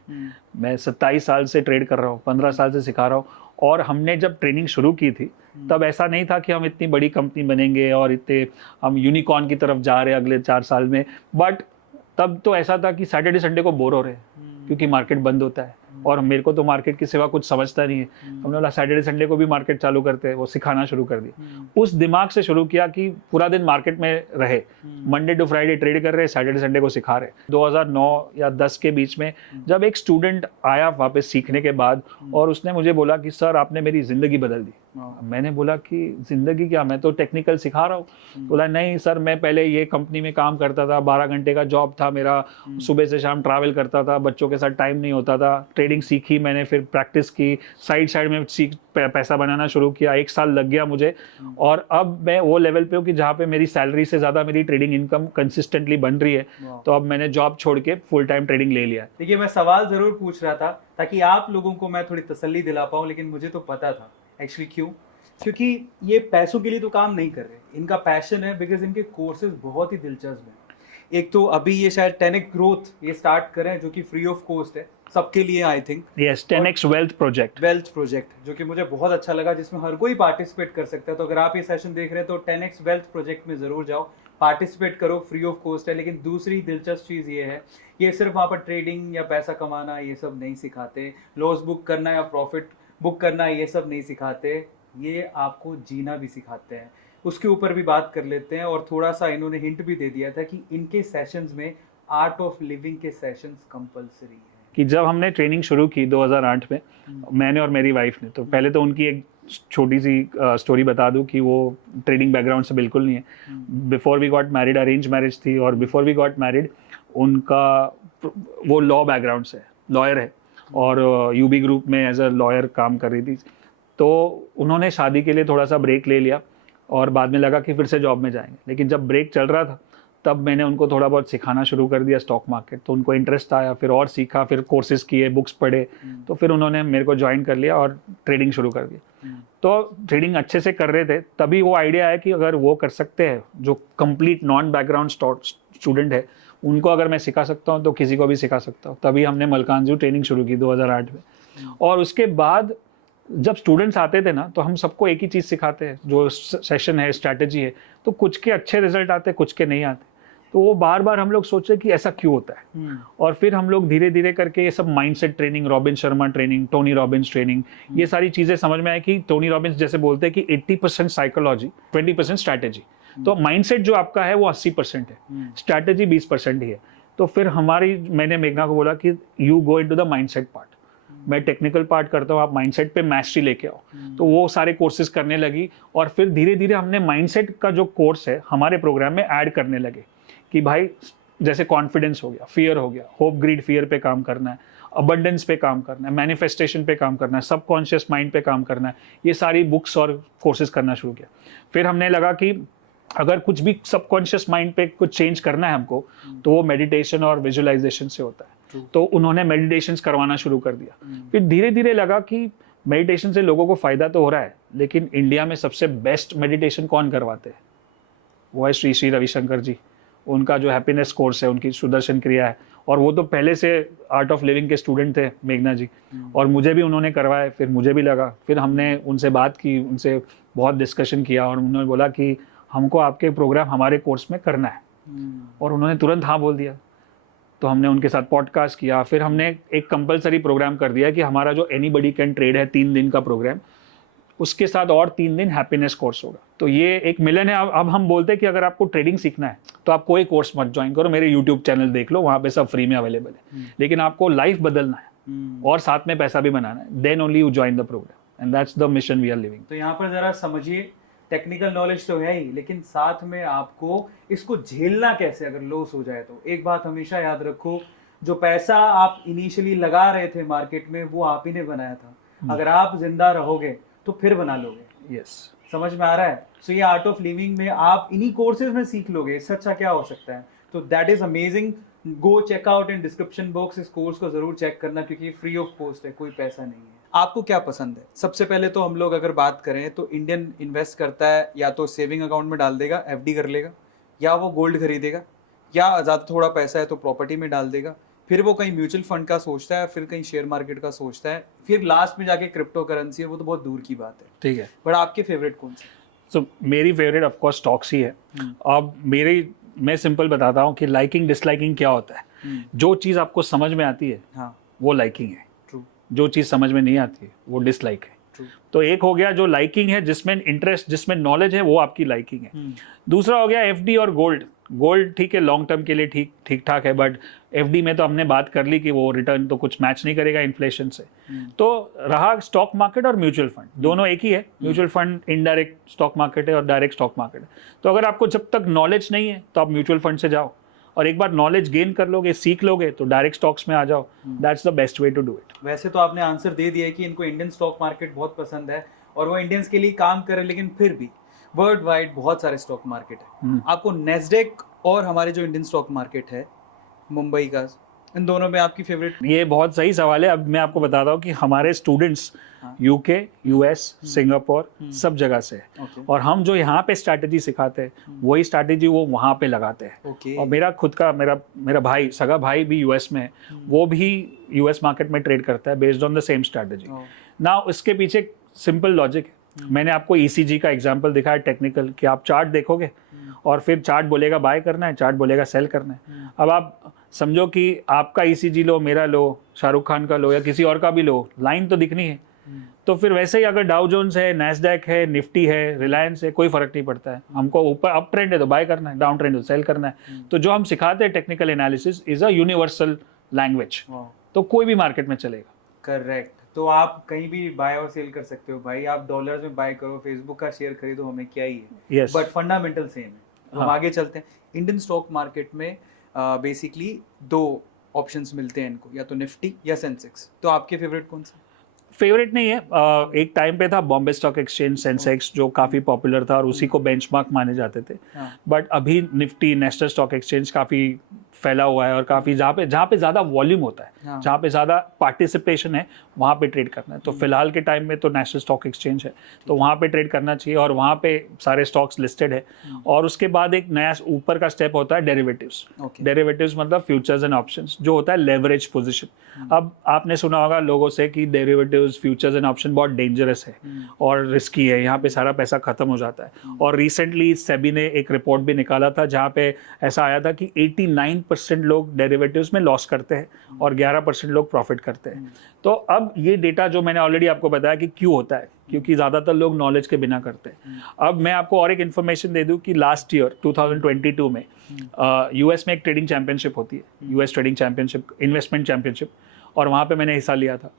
मैं 27 साल से ट्रेड कर रहा हूँ, 15 साल से सिखा रहा हूँ। और हमने जब ट्रेनिंग शुरू की थी तब ऐसा नहीं था कि हम इतनी बड़ी कंपनी बनेंगे और इतने हम यूनिकॉर्न की तरफ जा रहे हैं अगले 4 साल में। बट तब तो ऐसा था कि सैटरडे संडे को बोर हो रहे हैं क्योंकि मार्केट बंद होता है, और मेरे को तो मार्केट के सिवा कुछ समझता नहीं है। हमने बोला सैटरडे संडे को भी मार्केट चालू करते हैं, वो सिखाना शुरू कर दिया। उस दिमाग से शुरू किया कि पूरा दिन मार्केट में रहे, मंडे टू फ्राइडे ट्रेड कर रहे, सैटरडे संडे को सिखा रहे। 2009 या 10 के बीच में जब एक स्टूडेंट आया वापस सीखने के बाद, और उसने मुझे बोला कि सर आपने मेरी जिंदगी बदल दी। मैंने बोला कि जिंदगी क्या, मैं तो टेक्निकल सिखा रहा हूँ। बोला नहीं सर, मैं पहले ये कंपनी में काम करता था, 12 घंटे का जॉब था मेरा, सुबह से शाम ट्रैवल करता था, बच्चों के साथ टाइम नहीं होता था। ट्रेडिंग सीखी मैंने, फिर प्रैक्टिस की, साइड में पैसा बनाना शुरू किया, 1 साल लग गया मुझे। और अब मैं वो लेवल पे हूँ कि जहाँ पे मेरी सैलरी से ज़्यादा मेरी ट्रेडिंग इनकम कंसिस्टेंटली बन रही है। तो अब मैंने जॉब छोड़ के फुल टाइम ट्रेडिंग ले लिया है। देखिए, मैं सवाल ज़रूर पूछ रहा था ताकि आप लोगों को मैं थोड़ी तसल्ली दिला पाऊँ, लेकिन मुझे तो पता था एक्चुअली। क्यों? क्योंकि ये पैसों के लिए तो काम नहीं कर रहे, इनका पैशन है, बिकॉज इनके कोर्सेज बहुत ही दिलचस्प हैं। एक तो अभी ये शायद 10x ग्रोथ ये स्टार्ट करें जो कि फ्री ऑफ कॉस्ट है सबके लिए, I think. Yes, 10x wealth project जो कि मुझे बहुत अच्छा लगा, जिसमें हर कोई पार्टिसिपेट कर सकता है। तो अगर आप ये सेशन देख रहे हैं तो 10x वेल्थ प्रोजेक्ट में जरूर जाओ, पार्टिसिपेट करो, फ्री ऑफ कॉस्ट है। लेकिन दूसरी दिलचस्प चीज़ ये है, ये सिर्फ वहाँ पर ट्रेडिंग या पैसा कमाना ये सब नहीं सिखाते, लॉस बुक करना या प्रॉफिट बुक करना ये सब नहीं सिखाते, ये आपको जीना भी सिखाते हैं। उसके ऊपर भी बात कर लेते हैं। और थोड़ा सा इन्होंने हिंट भी दे दिया था कि इनके सेशंस में आर्ट ऑफ लिविंग के सेशंस कंपलसरी है। कि जब हमने ट्रेनिंग शुरू की 2008 में, मैंने और मेरी वाइफ ने, तो पहले तो उनकी एक छोटी सी स्टोरी बता दूं कि वो ट्रेडिंग बैकग्राउंड से बिल्कुल नहीं है। Before we got married arrange marriage थी, और बिफोर वी गॉट मैरिड उनका वो लॉ बैकग्राउंड से लॉयर है, और यूबी ग्रुप में एज अ लॉयर काम कर रही थी। तो उन्होंने शादी के लिए थोड़ा सा ब्रेक ले लिया, और बाद में लगा कि फिर से जॉब में जाएंगे। लेकिन जब ब्रेक चल रहा था तब मैंने उनको थोड़ा बहुत सिखाना शुरू कर दिया स्टॉक मार्केट। तो उनको इंटरेस्ट आया, फिर और सीखा, फिर कोर्सेज किए, बुक्स पढ़े, तो फिर उन्होंने मेरे को ज्वाइन कर लिया और ट्रेडिंग शुरू कर दिया। तो ट्रेडिंग अच्छे से कर रहे थे, तभी वो आइडिया आया कि अगर वो कर सकते हैं, जो कंप्लीट नॉन बैकग्राउंड स्टूडेंट है, उनको अगर मैं सिखा सकता हूँ तो किसी को भी सिखा सकता हूँ। तभी हमने मलकानजू ट्रेनिंग शुरू की 2008 में। और उसके बाद जब स्टूडेंट्स आते थे ना, तो हम सबको एक ही चीज़ सिखाते हैं, जो सेशन है, स्ट्रैटेजी है। तो कुछ के अच्छे रिजल्ट आते, कुछ के नहीं आते। तो वो बार बार हम लोग सोचे कि ऐसा क्यों होता है। और फिर हम लोग धीरे धीरे करके ये सब mindset training, robin Sharma training, Tony Robbins training, ये सारी चीज़ें समझ में आए कि टोनी रॉबिन्स जैसे बोलते हैं कि 80% साइकोलॉजी, 20% स्ट्रैटेजी। तो माइंडसेट जो आपका है वो 80% है, स्ट्रैटेजी 20% ही है। तो फिर मैंने मेघना को बोला कि you go into the mindset part, मैं टेक्निकल पार्ट करता हूँ, आप माइंडसेट पे मैस्ट्री लेके आओ। तो वो सारे कोर्सेज करने लगी, और फिर धीरे धीरे हमने माइंडसेट का जो कोर्स है हमारे प्रोग्राम में ऐड करने लगे कि भाई जैसे कॉन्फिडेंस हो गया, फियर हो गया, होप ग्रीड फियर पे काम करना है, अबंडेंस पे काम करना है, मैनिफेस्टेशन पे काम करना है, सबकॉन्शियस माइंड पे काम करना है। ये सारी बुक्स और कोर्सेज करना शुरू किया। फिर हमने लगा कि अगर कुछ भी सबकॉन्शियस माइंड पे कुछ चेंज करना है हमको, तो वो मेडिटेशन और विजुअलाइजेशन से होता है। तो उन्होंने मेडिटेशंस करवाना शुरू कर दिया। फिर धीरे धीरे लगा कि मेडिटेशन से लोगों को फायदा तो हो रहा है, लेकिन इंडिया में सबसे बेस्ट मेडिटेशन कौन करवाते हैं? वो है श्री श्री रविशंकर जी। उनका जो हैप्पीनेस कोर्स है, उनकी सुदर्शन क्रिया है, और वो तो पहले से आर्ट ऑफ लिविंग के स्टूडेंट थे मेघना जी, और मुझे भी उन्होंने करवाया। फिर मुझे भी लगा, फिर हमने उनसे बात की, उनसे बहुत डिस्कशन किया, और उन्होंने बोला कि हमको आपके प्रोग्राम हमारे कोर्स में करना है। और उन्होंने तुरंत हाँ बोल दिया। तो हमने उनके साथ पॉडकास्ट किया। फिर हमने एक कंपलसरी प्रोग्राम कर दिया कि हमारा जो एनीबडी कैन ट्रेड है 3 दिन का प्रोग्राम, उसके साथ और 3 दिन हैप्पीनेस कोर्स होगा। तो ये एक मिलन है। अब हम बोलते हैं कि अगर आपको ट्रेडिंग सीखना है तो आप कोई कोर्स मत ज्वाइन करो, मेरे यूट्यूब चैनल देख लो, वहाँ पे सब फ्री में अवेलेबल है। लेकिन आपको लाइफ बदलना है और साथ में पैसा भी बनाना है, then only you join the programme, and that's the mission we are living. तो यहाँ पर जरा समझिए, टेक्निकल नॉलेज तो है ही, लेकिन साथ में आपको इसको झेलना कैसे अगर लॉस हो जाए। तो एक बात हमेशा याद रखो, जो पैसा आप इनिशियली लगा रहे थे मार्केट में, वो आप ही ने बनाया था। अगर आप जिंदा रहोगे तो फिर बना लोगे। यस, समझ में आ रहा है? सो ये आर्ट ऑफ लिविंग में आप इन्हीं कोर्सेज में सीख लोगे, इससे अच्छा क्या हो सकता है। तो that is amazing. Go check out in description box, इस कोर्स को जरूर चेक करना, क्योंकि फ्री ऑफ कॉस्ट है, कोई पैसा नहीं है। आपको क्या पसंद है? सबसे पहले तो हम लोग अगर बात करें तो इंडियन इन्वेस्ट करता है, या तो सेविंग अकाउंट में डाल देगा, एफडी कर लेगा, या वो गोल्ड खरीदेगा, या ज़्यादा थोड़ा पैसा है तो प्रॉपर्टी में डाल देगा, फिर वो कहीं म्यूचुअल फंड का सोचता है, फिर कहीं शेयर मार्केट का सोचता है, फिर लास्ट में जाके क्रिप्टो करेंसी है, वो तो बहुत दूर की बात है। ठीक है। बट आपके फेवरेट कौन से? सो मेरी फेवरेट ऑफ कोर्स स्टॉक्स ही है। अब मैं सिंपल बताता हूँ कि लाइकिंग डिसलाइकिंग क्या होता है। जो चीज़ आपको समझ में आती है, हाँ, वो लाइकिंग है। ट्रू। जो चीज़ समझ में नहीं आती है वो डिसलाइक है। True. तो एक हो गया जो लाइकिंग है, जिसमें इंटरेस्ट, जिसमें नॉलेज है, वो आपकी लाइकिंग है। दूसरा हो गया एफडी और गोल्ड। गोल्ड ठीक है, लॉन्ग टर्म के लिए ठीक ठाक है, बट एफडी में तो हमने बात कर ली कि वो रिटर्न तो कुछ मैच नहीं करेगा इन्फ्लेशन से। तो रहा स्टॉक मार्केट और म्यूचुअल फंड, दोनों एक ही है। Mutual fund indirect stock market है और डायरेक्ट स्टॉक मार्केट है। तो अगर आपको जब तक नॉलेज नहीं है तो आप म्यूचुअल फंड से जाओ, और एक बार नॉलेज गेन कर लोगे, सीख लोगे, तो डायरेक्ट स्टॉक्स में आ जाओ। That's the best way to do it. वैसे तो आपने आंसर दे दिया है कि इनको इंडियन स्टॉक मार्केट बहुत पसंद है और वो इंडियंस के लिए काम करे, लेकिन फिर भी वर्ल्ड वाइड बहुत सारे स्टॉक मार्केट है। आपको नेस्डेक और हमारे जो इंडियन स्टॉक मार्केट है मुंबई का, इन दोनों में आपकी फेवरेट? ये बहुत सही सवाल है। अब मैं आपको बताता हूँ कि हमारे स्टूडेंट्स हाँ। यूके, यूएस, सिंगापुर सब जगह से है। ओके। और हम जो यहाँ पे स्ट्रैटेजी सिखाते हैं वही स्ट्रैटेजी वो वहाँ पे लगाते हैं। ओके। और मेरा खुद का मेरा भाई, सगा भाई भी यूएस में है, वो भी यूएस मार्केट में ट्रेड करता है based on the same strategy. ना उसके पीछे सिंपल लॉजिक है। मैंने आपको ईसीजी का एग्जांपल दिखाया टेक्निकल, कि आप चार्ट देखोगे और फिर चार्ट बोलेगा बाय करना है, चार्ट बोलेगा सेल करना है। अब आप समझो कि आपका ईसीजी लो, मेरा लो, शाहरुख खान का लो या किसी और का भी लो, लाइन तो दिखनी है। तो फिर वैसे ही अगर डाउ जोन्स है, नैस्डैक है, निफ्टी है, रिलायंस है, कोई फर्क नहीं पड़ता है। हमको ऊपर अप ट्रेंड है तो बाय करना है, डाउन ट्रेंड है तो सेल करना है। तो जो हम सिखाते हैं technical analysis is a universal language, तो कोई भी मार्केट में चलेगा। करेक्ट। तो आप कहीं भी बाय और सेल कर सकते हो भाई। आप डॉलर्स में बाय करो, फेसबुक का शेयर खरीदो, हमें क्या ही है। Yes. बट फंडामेंटल सेम है। तो हम आगे चलते हैं। इंडियन स्टॉक मार्केट में बेसिकली दो ऑप्शंस मिलते हैं इनको, या तो निफ्टी या सेंसेक्स। तो आपके फेवरेट कौन सा? फेवरेट नहीं है। एक टाइम पे था बॉम्बे स्टॉक एक्सचेंज, सेंसेक्स, जो काफ़ी पॉपुलर था और उसी को बेंचमार्क माने जाते थे। बट अभी निफ्टी, नेशनल स्टॉक एक्सचेंज काफ़ी फैला हुआ है और काफ़ी जहाँ पे ज़्यादा वॉल्यूम होता है, जहाँ पे ज़्यादा पार्टिसिपेशन है, वहाँ पे ट्रेड करना है। तो फिलहाल के टाइम में तो नेशनल स्टॉक एक्सचेंज है, तो वहाँ पे ट्रेड करना चाहिए और वहाँ पे सारे स्टॉक्स लिस्टेड है। और उसके बाद एक नया ऊपर का स्टेप होता है डेरिवेटिव्स। डेरिवेटिव्स मतलब फ्यूचर्स एंड ऑप्शंस, जो होता है लेवरेज पोजिशन। अब आपने सुना होगा लोगों से कि डेरिवेटिव्स, फ्यूचर्स एंड ऑप्शन बहुत डेंजरस है और रिस्की है, यहाँ पे सारा पैसा खत्म हो जाता है। और रिसेंटली सेबी ने एक रिपोर्ट भी निकाला था जहाँ पे ऐसा आया था कि 89% लोग डेरिवेटिव्स में लॉस करते हैं और 11% लोग प्रॉफिट करते हैं। तो अब ये डेटा जो मैंने ऑलरेडी आपको बताया कि क्यों होता है, क्योंकि ज़्यादातर लोग नॉलेज के बिना करते हैं। अब मैं आपको और एक इन्फॉर्मेशन दे दूं कि लास्ट ईयर 2022 में यूएस में एक ट्रेडिंग चैंपियनशिप होती है, US trading championship, investment championship, और वहाँ पे मैंने हिस्सा लिया था।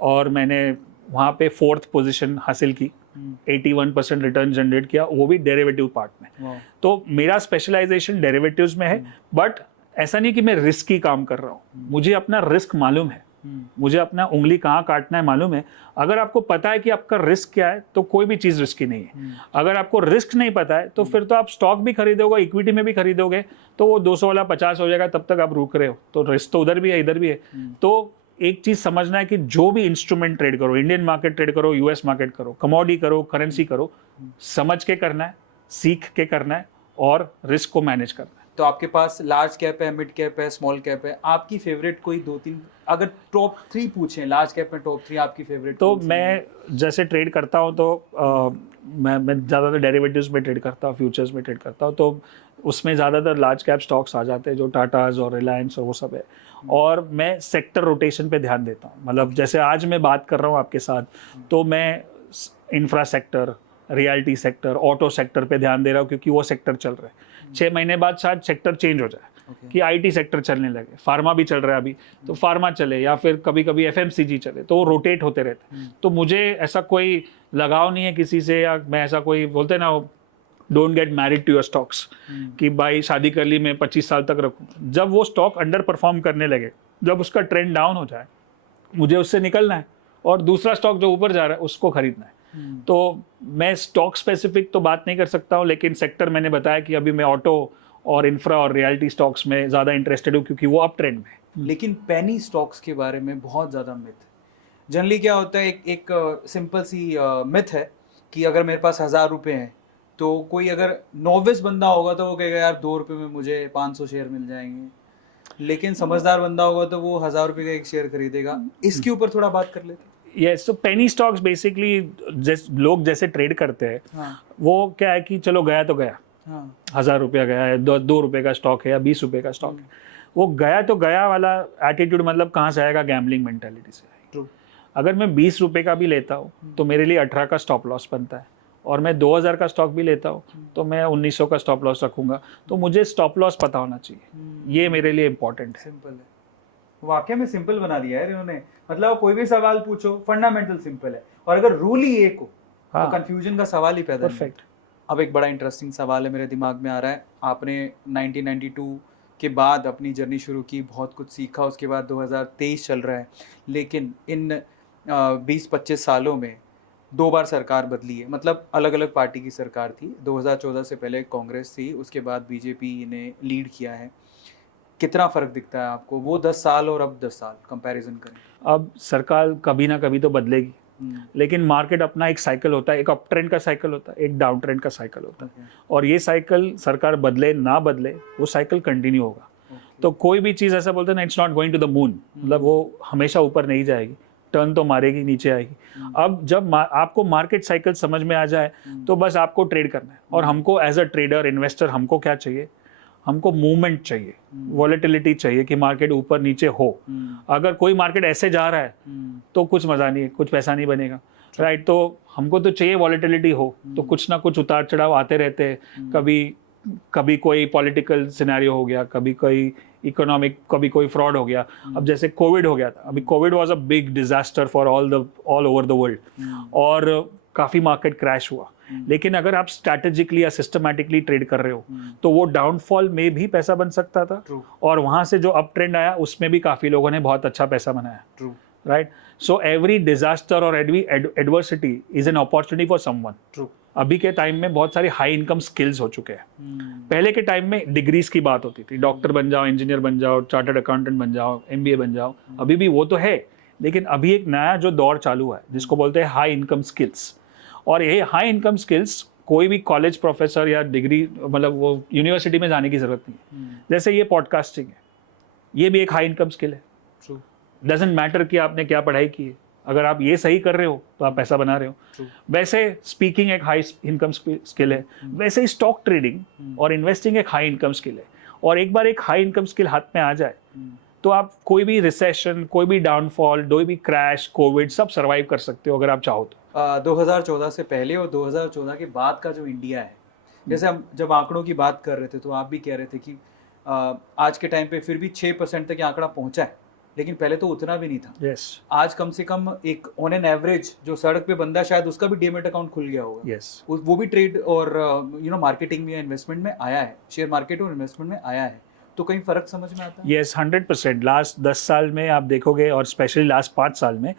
और मैंने वहाँ पे 4th पोजीशन हासिल की, 81% रिटर्न जनरेट किया, वो भी डेरिवेटिव पार्ट में। तो मेरा स्पेशलाइजेशन डेरिवेटिव्स में है। बट ऐसा नहीं कि मैं रिस्की काम कर रहा हूँ, मुझे अपना रिस्क मालूम है, मुझे अपना उंगली कहाँ काटना है मालूम है। अगर आपको पता है कि आपका रिस्क क्या है तो कोई भी चीज़ रिस्की नहीं है। अगर आपको रिस्क नहीं पता है तो फिर तो आप स्टॉक भी खरीदोगे, इक्विटी में भी खरीदोगे, तो वो 200 वाला 50 हो जाएगा, तब तक आप रुक रहे हो। तो रिस्क तो उधर भी है, इधर भी है। तो एक चीज़ समझना है कि जो भी इंस्ट्रूमेंट ट्रेड करो, इंडियन मार्केट ट्रेड करो, यूएस मार्केट करो, कमोडिटी करो, करेंसी करो, समझ के करना है, सीख के करना है और रिस्क को मैनेज करना है। तो आपके पास लार्ज कैप है, मिड कैप है, स्मॉल कैप है। आपकी फेवरेट कोई 2-3, अगर टॉप 3 पूछें लार्ज कैप में, टॉप 3 आपकी फेवरेट? तो मैं जैसे ट्रेड करता हूँ तो मैं ज़्यादातर डेरिवेटिव्स में ट्रेड करता हूँ, फ्यूचर्स में ट्रेड करता हूँ, तो उसमें ज़्यादातर लार्ज कैप स्टॉक्स आ जाते हैं, जो टाटाज और रिलायंस और वो सब है। और मैं सेक्टर रोटेशन पे ध्यान देता हूँ। मतलब जैसे आज मैं बात कर रहा हूँ आपके साथ, तो मैं infra sector, realty sector, auto sector पे ध्यान दे रहा हूँ, क्योंकि वो सेक्टर चल रहा है। 6 महीने बाद शायद सेक्टर चेंज हो जाए, कि आईटी सेक्टर चलने लगे, फार्मा भी चल रहा है अभी, तो फार्मा चले, या फिर कभी कभी एफएमसीजी चले, तो वो रोटेट होते रहते हैं। तो मुझे ऐसा कोई लगाव नहीं है किसी से, या मैं ऐसा कोई, बोलते ना, don't get married to your stocks, कि भाई शादी कर ली मैं 25 साल तक रखूँ। जब वो स्टॉक अंडर परफॉर्म करने लगे, जब उसका ट्रेंड डाउन हो जाए, मुझे उससे निकलना है और दूसरा स्टॉक जो ऊपर जा रहा है उसको खरीदना है। तो मैं स्टॉक स्पेसिफिक तो बात नहीं कर सकता हूँ, लेकिन सेक्टर मैंने बताया कि अभी मैं ऑटो और इंफ्रा और रियल्टी स्टॉक्स में ज़्यादा इंटरेस्टेड हूँ, क्योंकि वो अप ट्रेंड में। लेकिन पेनी स्टॉक्स के बारे में बहुत ज़्यादा मिथ। जनरली क्या होता है, एक सिंपल सी मिथ है कि अगर मेरे पास 1000 रुपये हैं, तो कोई अगर नॉविस बंदा होगा तो वो कहेगा यार 2 रुपये में मुझे 500 शेयर मिल जाएंगे। लेकिन समझदार बंदा होगा तो वो 1000 रुपये का एक शेयर खरीदेगा। इसके ऊपर थोड़ा बात कर लेते हैं। यस, तो पेनी स्टॉक्स बेसिकली लोग जैसे ट्रेड करते हैं, वो क्या है कि चलो गया तो गया, 1000 रुपया गया है, 2 रुपये का स्टॉक है या 20 रुपये का स्टॉक है, वो गया तो गया वाला एटीट्यूड, मतलब कहाँ से आएगा, गैम्बलिंग मेंटालिटी से। अगर मैं 20 रुपये का भी लेता हूँ तो मेरे लिए 18 का स्टॉप लॉस बनता है, और मैं 2000 का स्टॉक भी लेता हूँ तो मैं 1900 का स्टॉप लॉस रखूंगा। तो मुझे स्टॉप लॉस पता होना चाहिए, ये मेरे लिए इंपॉर्टेंट है। सिंपल है, वाकई में सिंपल बना दिया है इन्होंने। मतलब कोई भी सवाल पूछो, फंडामेंटल सिंपल है, और अगर रूल ही एक हो तो कंफ्यूजन का सवाल ही पैदा नहीं। परफेक्ट। अब एक बड़ा इंटरेस्टिंग सवाल है मेरे दिमाग में आ रहा है। आपने 1992 के बाद अपनी जर्नी शुरू की, बहुत कुछ सीखा, उसके बाद 2023 चल रहा है, लेकिन इन 20-25 सालों में 2 बार सरकार बदली है। मतलब अलग अलग पार्टी की सरकार थी। 2014 से पहले कांग्रेस थी, उसके बाद बीजेपी ने लीड किया है। कितना फर्क दिखता है आपको वो 10 साल और अब 10 साल कंपैरिजन करें? अब सरकार कभी ना कभी तो बदलेगी, लेकिन मार्केट अपना एक साइकिल होता है, एक अप ट्रेंड का साइकिल होता है, एक डाउन ट्रेंड का साइकिल होता है, और ये साइकिल सरकार बदले ना बदले वो साइकिल कंटिन्यू होगा। तो कोई भी चीज़ ऐसा बोलते हैं ना, it's not going to the moon, मतलब वो हमेशा ऊपर नहीं जाएगी, टर्न तो मारेगी, नीचे आएगी। अब जब आपको मार्केट साइकिल समझ में आ जाए तो बस आपको ट्रेड करना है, और हमको एज अ ट्रेडर इन्वेस्टर हमको क्या चाहिए, हमको मूवमेंट चाहिए, वॉलेटिलिटी चाहिए कि मार्केट ऊपर नीचे हो। अगर कोई मार्केट ऐसे जा रहा है तो कुछ मजा नहीं है, कुछ पैसा नहीं बनेगा, राइट? तो हमको तो चाहिए वॉलेटिलिटी हो, तो कुछ ना कुछ उतार चढ़ाव आते रहते हैं। कभी कोई पॉलिटिकल सिनेरियो हो गया, कभी कोई इकोनॉमिक, कभी कोई फ्रॉड हो गया। अब जैसे कोविड हो गया था, अभी Covid was a big disaster for all over the world, और काफ़ी मार्केट क्रैश हुआ। लेकिन अगर आप स्ट्रैटेजिकली या सिस्टमैटिकली ट्रेड कर रहे हो तो वो डाउनफॉल में भी पैसा बन सकता था, और वहां से जो अप ट्रेंड आया उसमें भी काफ़ी लोगों ने बहुत अच्छा पैसा बनाया, राइट? सो एवरी डिजास्टर और every adversity is an opportunity for someone. अभी के टाइम में बहुत सारे हाई इनकम स्किल्स हो चुके हैं। पहले के टाइम में डिग्रीज की बात होती थी, डॉक्टर बन जाओ, इंजीनियर बन जाओ, चार्टर्ड अकाउंटेंट बन जाओ, MBA बन जाओ। अभी भी वो तो है, लेकिन अभी एक नया जो दौर चालू है जिसको बोलते हैं हाई इनकम स्किल्स। और ये हाई इनकम स्किल्स कोई भी कॉलेज प्रोफेसर या डिग्री, मतलब वो यूनिवर्सिटी में जाने की जरूरत नहीं है। जैसे ये पॉडकास्टिंग है, ये भी एक हाई इनकम स्किल है। डजंट मैटर कि आपने क्या पढ़ाई की है, अगर आप ये सही कर रहे हो तो आप पैसा बना रहे हो। वैसे स्पीकिंग एक हाई इनकम स्किल है, वैसे ही स्टॉक ट्रेडिंग और इन्वेस्टिंग एक हाई इनकम स्किल है। और एक बार एक हाई इनकम स्किल हाथ में आ जाए तो आप कोई भी रिसेशन, कोई भी डाउनफॉल, कोई भी क्रैश, कोविड, सब सर्वाइव कर सकते हो अगर आप चाहो तो। 2014 से पहले और 2014 के बाद का जो इंडिया है, जैसे हम जब आंकड़ों की बात कर रहे थे तो आप भी कह रहे थे कि आज के टाइम पे फिर भी 6% तक ये आंकड़ा पहुंचा है, लेकिन पहले तो उतना भी नहीं था। yes. आज कम से कम एक ऑन एन एवरेज जो सड़क पे बंदा, शायद उसका भी डीमैट अकाउंट खुल गया होगा। yes. वो भी ट्रेड और मार्केटिंग में या इन्वेस्टमेंट में आया है, शेयर मार्केट और इन्वेस्टमेंट में आया है। तो कहीं फर्क समझ में आता है? यस, 100%। लास्ट 10 साल में आप देखोगे, और स्पेशली लास्ट 5 साल में,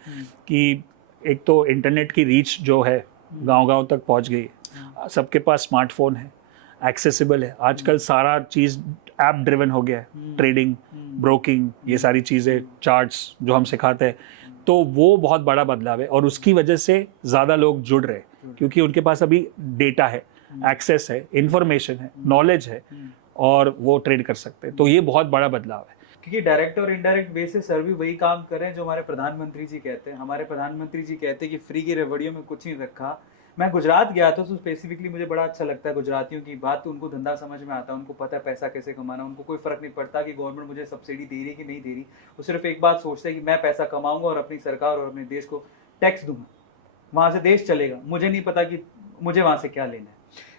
कि एक तो इंटरनेट की रीच जो है गांव-गांव तक पहुंच गई है। सबके पास स्मार्टफोन है, एक्सेसिबल है। आजकल सारा चीज़ ऐप ड्रिवन हो गया है, ट्रेडिंग, ब्रोकिंग, ये सारी चीज़ें, चार्ट्स जो हम सिखाते हैं, तो वो बहुत बड़ा बदलाव है। और उसकी वजह से ज़्यादा लोग जुड़ रहे हैं क्योंकि उनके पास अभी डेटा है, एक्सेस है, इंफॉर्मेशन है, नॉलेज है, और वो ट्रेड कर सकते हैं। तो ये बहुत बड़ा बदलाव है, क्योंकि डायरेक्ट और इनडायरेक्ट वे से सर भी वही काम कर रहे हैं जो हमारे प्रधानमंत्री जी कहते हैं। हमारे प्रधानमंत्री जी कहते हैं कि फ्री की रेवड़ियों में कुछ नहीं रखा। मैं गुजरात गया था तो स्पेसिफिकली मुझे बड़ा अच्छा लगता है गुजरातियों की बात, तो उनको धंधा समझ में आता है, उनको पता है पैसा कैसे कमाना, उनको कोई फर्क नहीं पड़ता कि गवर्नमेंट मुझे सब्सिडी दे रही है कि नहीं दे रही। वो सिर्फ एक बात सोचते हैं कि मैं पैसा कमाऊंगा और अपनी सरकार और अपने देश को टैक्स दूंगा, वहां से देश चलेगा, मुझे नहीं पता कि मुझे वहां से क्या लेना है।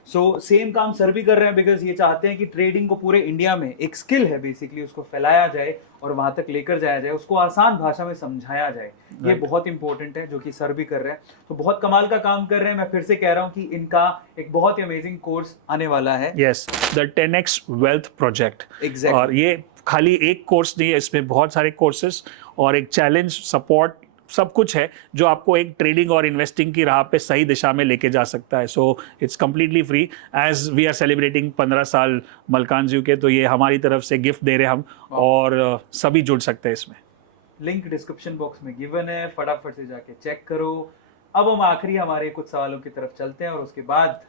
सो सेम काम सर भी कर रहे हैं, बिकॉज ये चाहते हैं कि ट्रेडिंग को पूरे इंडिया में, एक स्किल है बेसिकली, उसको फैलाया जाए और वहां तक लेकर जाया जाए, उसको आसान भाषा में समझाया जाए। ये बहुत इंपॉर्टेंट है जो कि सर भी कर रहे हैं। तो बहुत कमाल का काम कर रहे हैं। मैं फिर से कह रहा हूँ कि इनका एक बहुत ही अमेजिंग कोर्स आने वाला है। Yes, the 10x wealth project. Exactly. और ये खाली एक कोर्स नहीं है, इसमें बहुत सारे कोर्सेज और एक चैलेंज, सपोर्ट, सब कुछ है जो आपको एक ट्रेडिंग और इन्वेस्टिंग की राह पे सही दिशा में लेके जा सकता है। So it's completely free. As we are celebrating 15 साल मलकान जी के, तो ये हमारी तरफ से गिफ्ट दे रहे हैं हम, और सभी जुड़ सकते हैं इसमें। लिंक डिस्क्रिप्शन बॉक्स में गिवन है, फटाफट से जाके चेक करो। अब हम आखिरी हमारे कुछ सवालों की तरफ चलते हैं और उसके बाद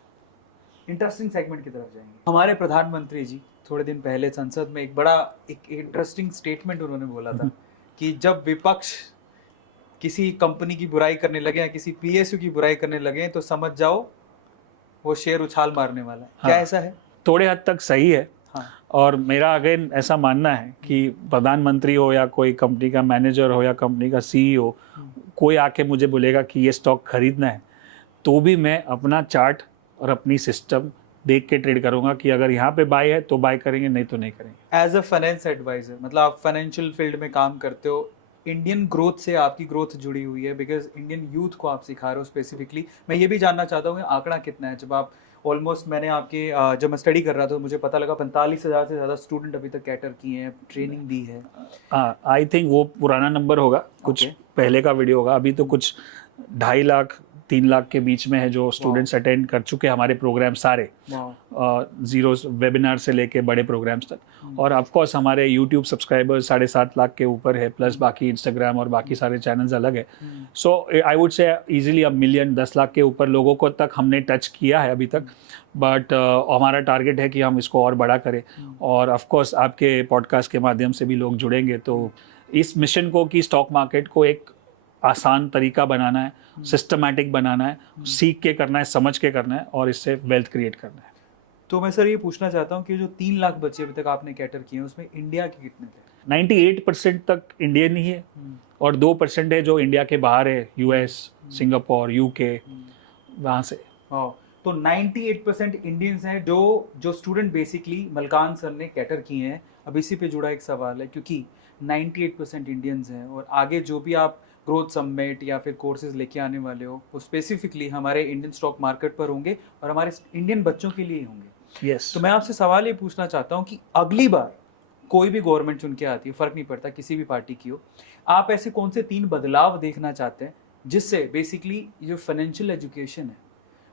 इंटरेस्टिंग सेगमेंट की तरफ जाएंगे। हमारे प्रधानमंत्री जी थोड़े दिन पहले संसद में एक इंटरेस्टिंग स्टेटमेंट उन्होंने बोला था कि जब विपक्ष किसी कंपनी की बुराई करने लगे या किसी PSU की बुराई करने लगे तो समझ जाओ वो शेर उछाल मारने वाला है। क्या ऐसा है? थोड़े हद तक सही है। और मेरा अगेन ऐसा मानना है कि प्रधानमंत्री हो या कोई कंपनी का मैनेजर हो या कंपनी का CEO, कोई आके मुझे बोलेगा कि ये स्टॉक खरीदना है, तो भी मैं अपना चार्ट और अपनी सिस्टम देख के ट्रेड करूंगा कि अगर यहाँ पे बाय है तो बाय करेंगे, नहीं तो नहीं करेंगे। एज अ फाइनेंस एडवाइजर, मतलब आप फाइनेंशियल फील्ड में काम करते हो, इंडियन ग्रोथ से आपकी ग्रोथ जुड़ी हुई है, बिकॉज इंडियन यूथ को आप सिखा रहे हो स्पेसिफिकली। मैं ये भी जानना चाहता हूँ आंकड़ा कितना है? जब आप ऑलमोस्ट, मैंने आपके जब मैं स्टडी कर रहा था तो मुझे पता लगा 45,000 से ज़्यादा स्टूडेंट अभी तक कैटर किए हैं, ट्रेनिंग दी है। आई थिंक वो पुराना नंबर होगा, कुछ पहले का वीडियो होगा। अभी तो कुछ 2.5 लाख 3 लाख के बीच में है जो स्टूडेंट्स अटेंड कर चुके हैं हमारे प्रोग्राम सारे, जीरो वेबिनार से लेके बड़े प्रोग्राम्स तक। और ऑफ कोर्स हमारे यूट्यूब सब्सक्राइबर्स 7.5 लाख के ऊपर है, प्लस बाकी इंस्टाग्राम और बाकी सारे चैनल्स अलग है। सो आई वुड से इजीली अब मिलियन 10 लाख के ऊपर लोगों को तक हमने टच किया है अभी तक, बट हमारा टारगेट है कि हम इसको और बड़ा करें। और ऑफ कोर्स आपके पॉडकास्ट के माध्यम से भी लोग जुड़ेंगे, तो इस मिशन को कि स्टॉक मार्केट को एक आसान तरीका बनाना है, सिस्टमैटिक बनाना है, सीख के करना है, समझ के करना है और इससे वेल्थ क्रिएट करना है। तो मैं सर ये पूछना चाहता हूँ कि जो 3 लाख बच्चे अभी तक आपने कैटर किए हैं उसमें इंडिया के कितने थे? 98% तक इंडियन ही है और 2% है जो इंडिया के बाहर है, यूएस, सिंगापुर, यूके, वहाँ से। तो 98% इंडियंस हैं जो स्टूडेंट बेसिकली मलकान सर ने कैटर किए हैं। अब इसी पे जुड़ा एक सवाल है, क्योंकि 98% इंडियंस हैं और आगे जो भी आप ग्रोथ समिट या फिर कोर्सेज लेके आने वाले हो वो स्पेसिफिकली हमारे इंडियन स्टॉक मार्केट पर होंगे और हमारे इंडियन बच्चों के लिए होंगे। yes. तो मैं आपसे सवाल ये पूछना चाहता हूँ कि अगली बार कोई भी गवर्नमेंट चुन के आती है, फर्क नहीं पड़ता किसी भी पार्टी की हो, आप ऐसे कौन से 3 बदलाव देखना चाहते हैं जिससे बेसिकली जो फाइनेंशियल एजुकेशन है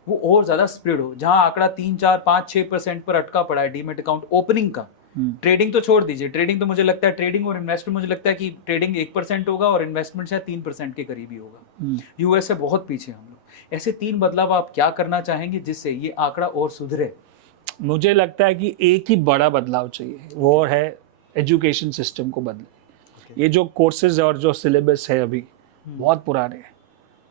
वो और ज़्यादा स्प्रेड हो? जहाँ आंकड़ा 3, 4, 5, 6% पर अटका पड़ा है डीमेट अकाउंट ओपनिंग का, ट्रेडिंग तो छोड़ दीजिए, ट्रेडिंग तो मुझे लगता है ट्रेडिंग और इन्वेस्टमेंट मुझे लगता है कि ट्रेडिंग 1% होगा और इन्वेस्टमेंट शायद 3% के करीब ही होगा। यूएस से बहुत पीछे हम लोग। ऐसे 3 बदलाव आप क्या करना चाहेंगे जिससे ये आंकड़ा और सुधरे? मुझे लगता है कि एक ही बड़ा बदलाव चाहिए, वो है एजुकेशन सिस्टम को बदले। ये जो कोर्सेज और जो सिलेबस है अभी बहुत पुराने हैं,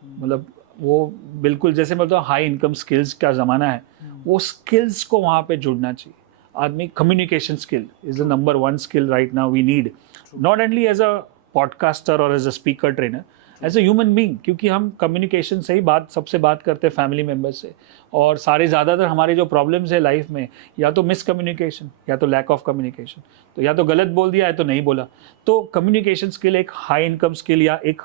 मतलब वो बिल्कुल जैसे मतलब हाई इनकम स्किल्स का ज़माना है, वो स्किल्स को वहाँ पे जुड़ना चाहिए। आदमी communication skill is the number 1 skill right now we need, not only as a podcaster or as a speaker trainer, as a human being, क्योंकि हम कम्युनिकेशन से ही सबसे बात करते हैं, फैमिली मेम्बर्स से। और सारे ज़्यादातर हमारे जो प्रॉब्लम्स है लाइफ में, या तो मिसकम्युनिकेशन या तो लैक ऑफ कम्युनिकेशन, तो या तो गलत बोल दिया है तो नहीं बोला। तो कम्युनिकेशन स्किल एक हाई इनकम स्किल या एक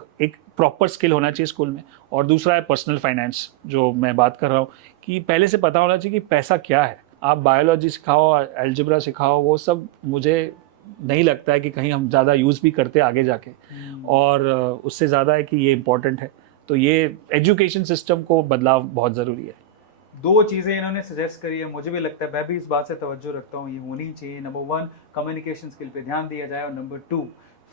प्रॉपर स्किल होना चाहिए स्कूल में। और दूसरा है पर्सनल फाइनेंस, जो मैं बात कर रहा हूँ कि पहले से पता होना चाहिए कि पैसा क्या है। आप बायोलॉजी सिखाओ, अलजेब्रा सिखाओ, वो सब मुझे नहीं लगता है कि कहीं हम ज़्यादा यूज़ भी करते आगे जाके। और उससे ज़्यादा है कि ये इम्पॉर्टेंट है, तो ये एजुकेशन सिस्टम को बदलाव बहुत ज़रूरी है। 2 चीज़ें इन्होंने सजेस्ट करी है, मुझे भी लगता है, मैं भी इस बात से तवज्जो रखता हूँ, ये होनी चाहिए। नंबर 1 कम्युनिकेशन स्किल पे ध्यान दिया जाए और नंबर 2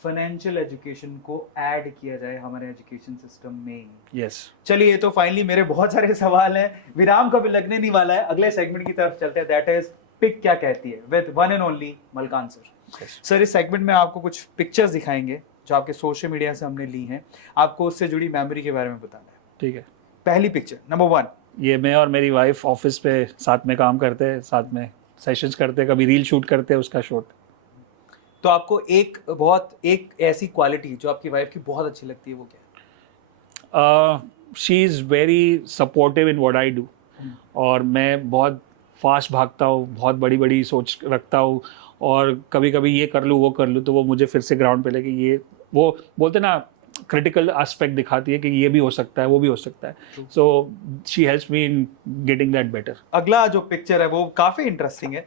फाइनेंशियल एजुकेशन को ऐड किया जाए हमारे एजुकेशन सिस्टम में। यस। चलिए, तो फाइनली मेरे बहुत सारे सवाल हैं, विराम कभी लगने नहीं वाला है, अगले सेगमेंट की तरफ चलते हैं, दैट इज पिक क्या कहती है with one and only Malkan sir. Sir, इस सेगमेंट में आपको कुछ पिक्चर्स दिखाएंगे जो आपके सोशल मीडिया से हमने ली हैं, आपको उससे जुड़ी मेमोरी के बारे में बताना है। ठीक है। पहली पिक्चर नंबर 1, ये मैं और मेरी वाइफ ऑफिस पे साथ में काम करते हैं, साथ में सेशंस करते हैं, कभी रील शूट करते हैं, उसका शॉट। तो आपको एक ऐसी क्वालिटी जो आपकी वाइफ की बहुत अच्छी लगती है, वो क्या है? She is very supportive in what I do, और मैं बहुत फास्ट भागता हूँ, बहुत बड़ी बड़ी सोच रखता हूँ, और कभी कभी ये कर लूँ वो कर लूँ, तो वो मुझे फिर से ग्राउंड पे लेके ये वो बोलते ना क्रिटिकल एस्पेक्ट दिखाती है कि ये भी हो सकता है, वो भी हो सकता है। So she helps me in getting that better. अगला जो पिक्चर है वो काफ़ी इंटरेस्टिंग है।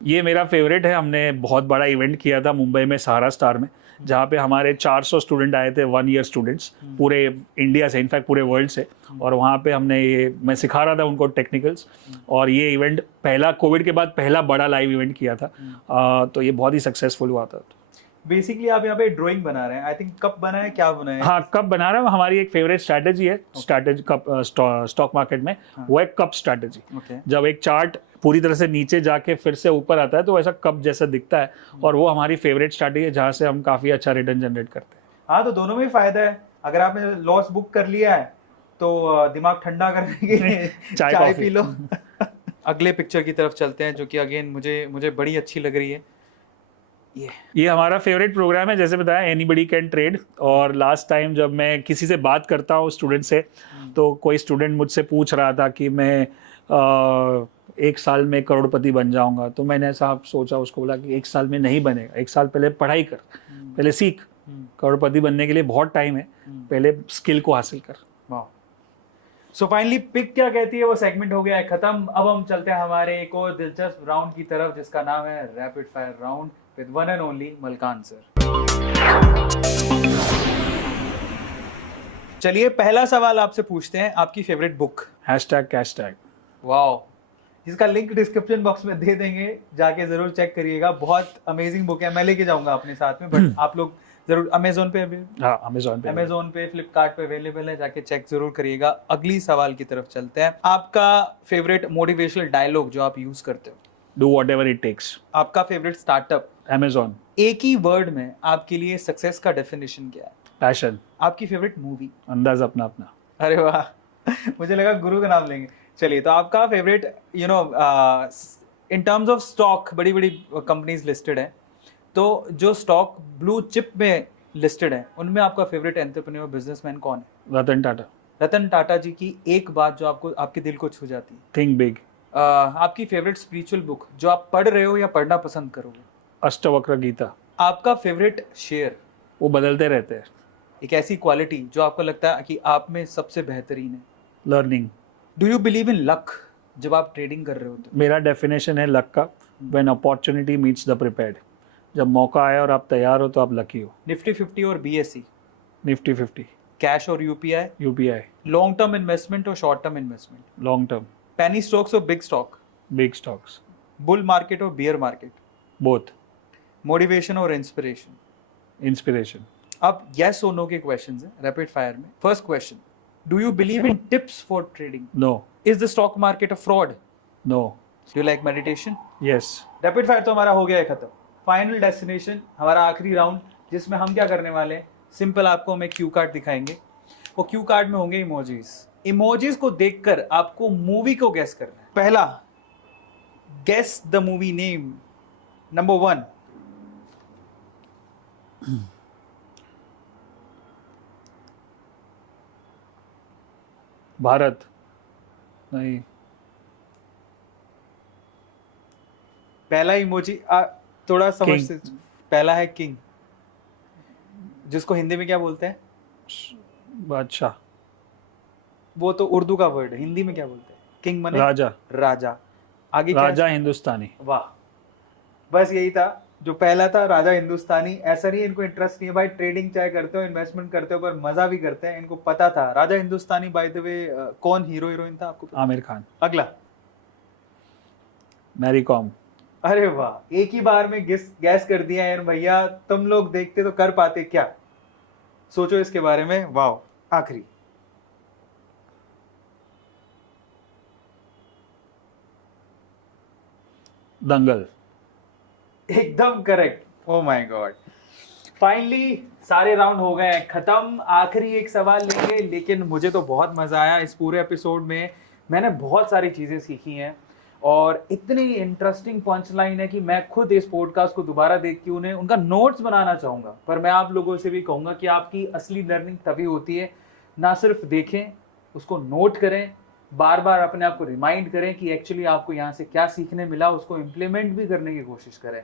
ये मेरा फेवरेट है। हमने बहुत बड़ा इवेंट किया था मुंबई में सहारा स्टार में, जहाँ पे हमारे 400 स्टूडेंट आए थे, 1 ईयर स्टूडेंट्स, पूरे इंडिया से, इनफैक्ट पूरे वर्ल्ड से। और वहाँ पे मैं सिखा रहा था उनको टेक्निकल्स, और ये इवेंट पहला कोविड के बाद पहला बड़ा लाइव इवेंट किया था। तो ये बहुत ही सक्सेसफुल हुआ था। बेसिकली आप यहाँ पे ड्राइंग बना रहे हैं, आई थिंक कप बना है, क्या बना है? हाँ, कप बना रहा हूँ। हमारी एक फेवरेट स्ट्रैटेजी है स्टॉक मार्केट में, वो है कप स्ट्रैटेजी। जब एक चार्ट पूरी तरह से नीचे जाके फिर से ऊपर आता है तो ऐसा कप जैसा दिखता है, और वो हमारी फेवरेट स्ट्रैटेजी है जहाँ से हम काफ़ी अच्छा रिटर्न जनरेट करते हैं। हाँ, तो दोनों में फ़ायदा है। अगर आपने लॉस बुक कर लिया है तो दिमाग ठंडा करने के लिए चाय पी लो। अगले पिक्चर की तरफ चलते हैं, जो कि अगेन मुझे बड़ी अच्छी लग रही है। ये हमारा फेवरेट प्रोग्राम है, जैसे बताया, एनीबडी कैन ट्रेड। और लास्ट टाइम जब मैं किसी से बात करता हूँ स्टूडेंट से, तो कोई स्टूडेंट मुझसे पूछ रहा था कि मैं 1 साल में करोड़पति बन जाऊंगा। तो मैंने ऐसा सोचा, उसको बोला कि 1 साल में नहीं बनेगा, 1 साल पहले पढ़ाई कर, पहले सीख। करोड़पति बनने के लिए बहुत टाइम है, पहले स्किल को हासिल कर। सो फाइनली पिक क्या कहती है वो सेगमेंट हो गया है खत्म। अब हम चलते हैं हमारे एक और दिलचस्प राउंड की तरफ, जिसका नाम है rapid fire round with one and only Malkan sir. चलिए पहला सवाल आपसे पूछते हैं, आपकी फेवरेट बुक। हैशटैग कैशटैग। वाओ, जिसका लिंक डिस्क्रिप्शन बॉक्स में दे देंगे, जाके जरूर चेक करिएगा। बहुत अमेजिंग बुक है, मैं लेके जाऊंगा अपने साथ में, बट आप लोग जरूर अमेजोन पे हाँ, अमेजोन पे फ्लिपकार्ट पे अवेलेबल है, जाके चेक जरूर करिएगा। अगली सवाल की तरफ चलते हैं। आपका फेवरेट मोटिवेशनल डायलॉग जो आप यूज करते हो। Do whatever it takes. आपका फेवरेट स्टार्टअप। अमेजोन। एक ही वर्ड में आपके लिए सक्सेस का डेफिनेशन क्या है। पैशन। आपकी फेवरेट मूवी। अंदाज अपना अपना। अरे वाह, मुझे लगा गुरु का नाम लेंगे। चलिए, तो आपका favourite in terms of stock, बड़ी बड़ी कंपनीज लिस्टेड है, तो जो स्टॉक ब्लू चिप में लिस्टेड है उनमें आपका फेवरेट एंटरप्रेन्योर बिजनेसमैन कौन है। रतन टाटा। रतन टाटा जी की एक बात जो आपको आपके दिल को छू जाती है। Think big. आपकी फेवरेट स्पिरिचुअल बुक जो आप पढ़ रहे हो या पढ़ना पसंद करोगे। अष्टवक्र गीता। आपका फेवरेट शेयर। वो बदलते रहते हैं। एक ऐसी क्वालिटी जो आपको लगता है कि आप में सबसे बेहतरीन है। Learning. Do you believe in luck जब आप ट्रेडिंग कर रहे हो तो। मेरा डेफिनेशन है लक का, when opportunity meets the prepared. जब मौका आए और आप तैयार हो तो आप लकी हो। निफ्टी 50 और BSE। निफ्टी 50। कैश और UPI। UPI। Long term investment और short term investment. Long term. Penny stocks और big stock. Big stocks. Bull market और बियर मार्केट। बोथ। मोटिवेशन और इंस्पिरेशन। इंस्पिरेशन। अब यस और नो के क्वेश्चंस हैं रैपिड फायर में। First question, do you believe in tips for trading. No. Is the stock market a fraud. No. Do you like meditation. Yes. Rapid fire तो हमारा हो गया है खत्म। फाइनल डेस्टिनेशन, हमारा आखिरी राउंड, जिसमें हम क्या करने वाले हैं, सिंपल आपको हम एक क्यू कार्ड दिखाएंगे। वो क्यू कार्ड में होंगे इमोजीज। इमोजीज को देखकर आपको मूवी को गेस करना है। पहला, guess the movie name. Number 1, Bharat. नहीं। पहला इमोजी थोड़ा समझ से, पहला है किंग, जिसको हिंदी में क्या बोलते हैं। बादशाह। वो तो उर्दू का वर्ड है, हिंदी में क्या बोलते हैं। किंग माने राजा। राजा। आगे राजा हिंदुस्तानी। वाह, बस यही था जो पहला था, राजा हिंदुस्तानी। ऐसा नहीं इनको इंटरेस्ट नहीं है भाई, ट्रेडिंग चाहे करते हो, इन्वेस्टमेंट करते हो, पर मजा भी करते हैं। इनको पता था Raja Hindustani. By the way, कौन हीरो हीरोइन था आपको। आमिर खान। अगला, मैरी कॉम। अरे वाह, एक ही बार में गैस कर दिया यार भैया। तुम लोग देखते तो कर पाते क्या, सोचो इसके बारे में। वाह। आखिरी, दंगल। एकदम correct. Oh my God, finally सारे राउंड हो गए खत्म। आखिरी एक सवाल लेंगे, लेकिन मुझे तो बहुत मजा आया इस पूरे एपिसोड में। मैंने बहुत सारी चीजें सीखी हैं और इतनी इंटरेस्टिंग पंच लाइन है कि मैं खुद इस पॉडकास्ट को दोबारा देख के उनका नोट्स बनाना चाहूंगा। पर मैं आप लोगों से भी कहूंगा कि आपकी असली लर्निंग तभी होती है, ना सिर्फ देखें, उसको नोट करें, बार बार अपने आप को रिमाइंड करें कि एक्चुअली आपको यहाँ से क्या सीखने मिला, उसको इम्प्लीमेंट भी करने की कोशिश करें।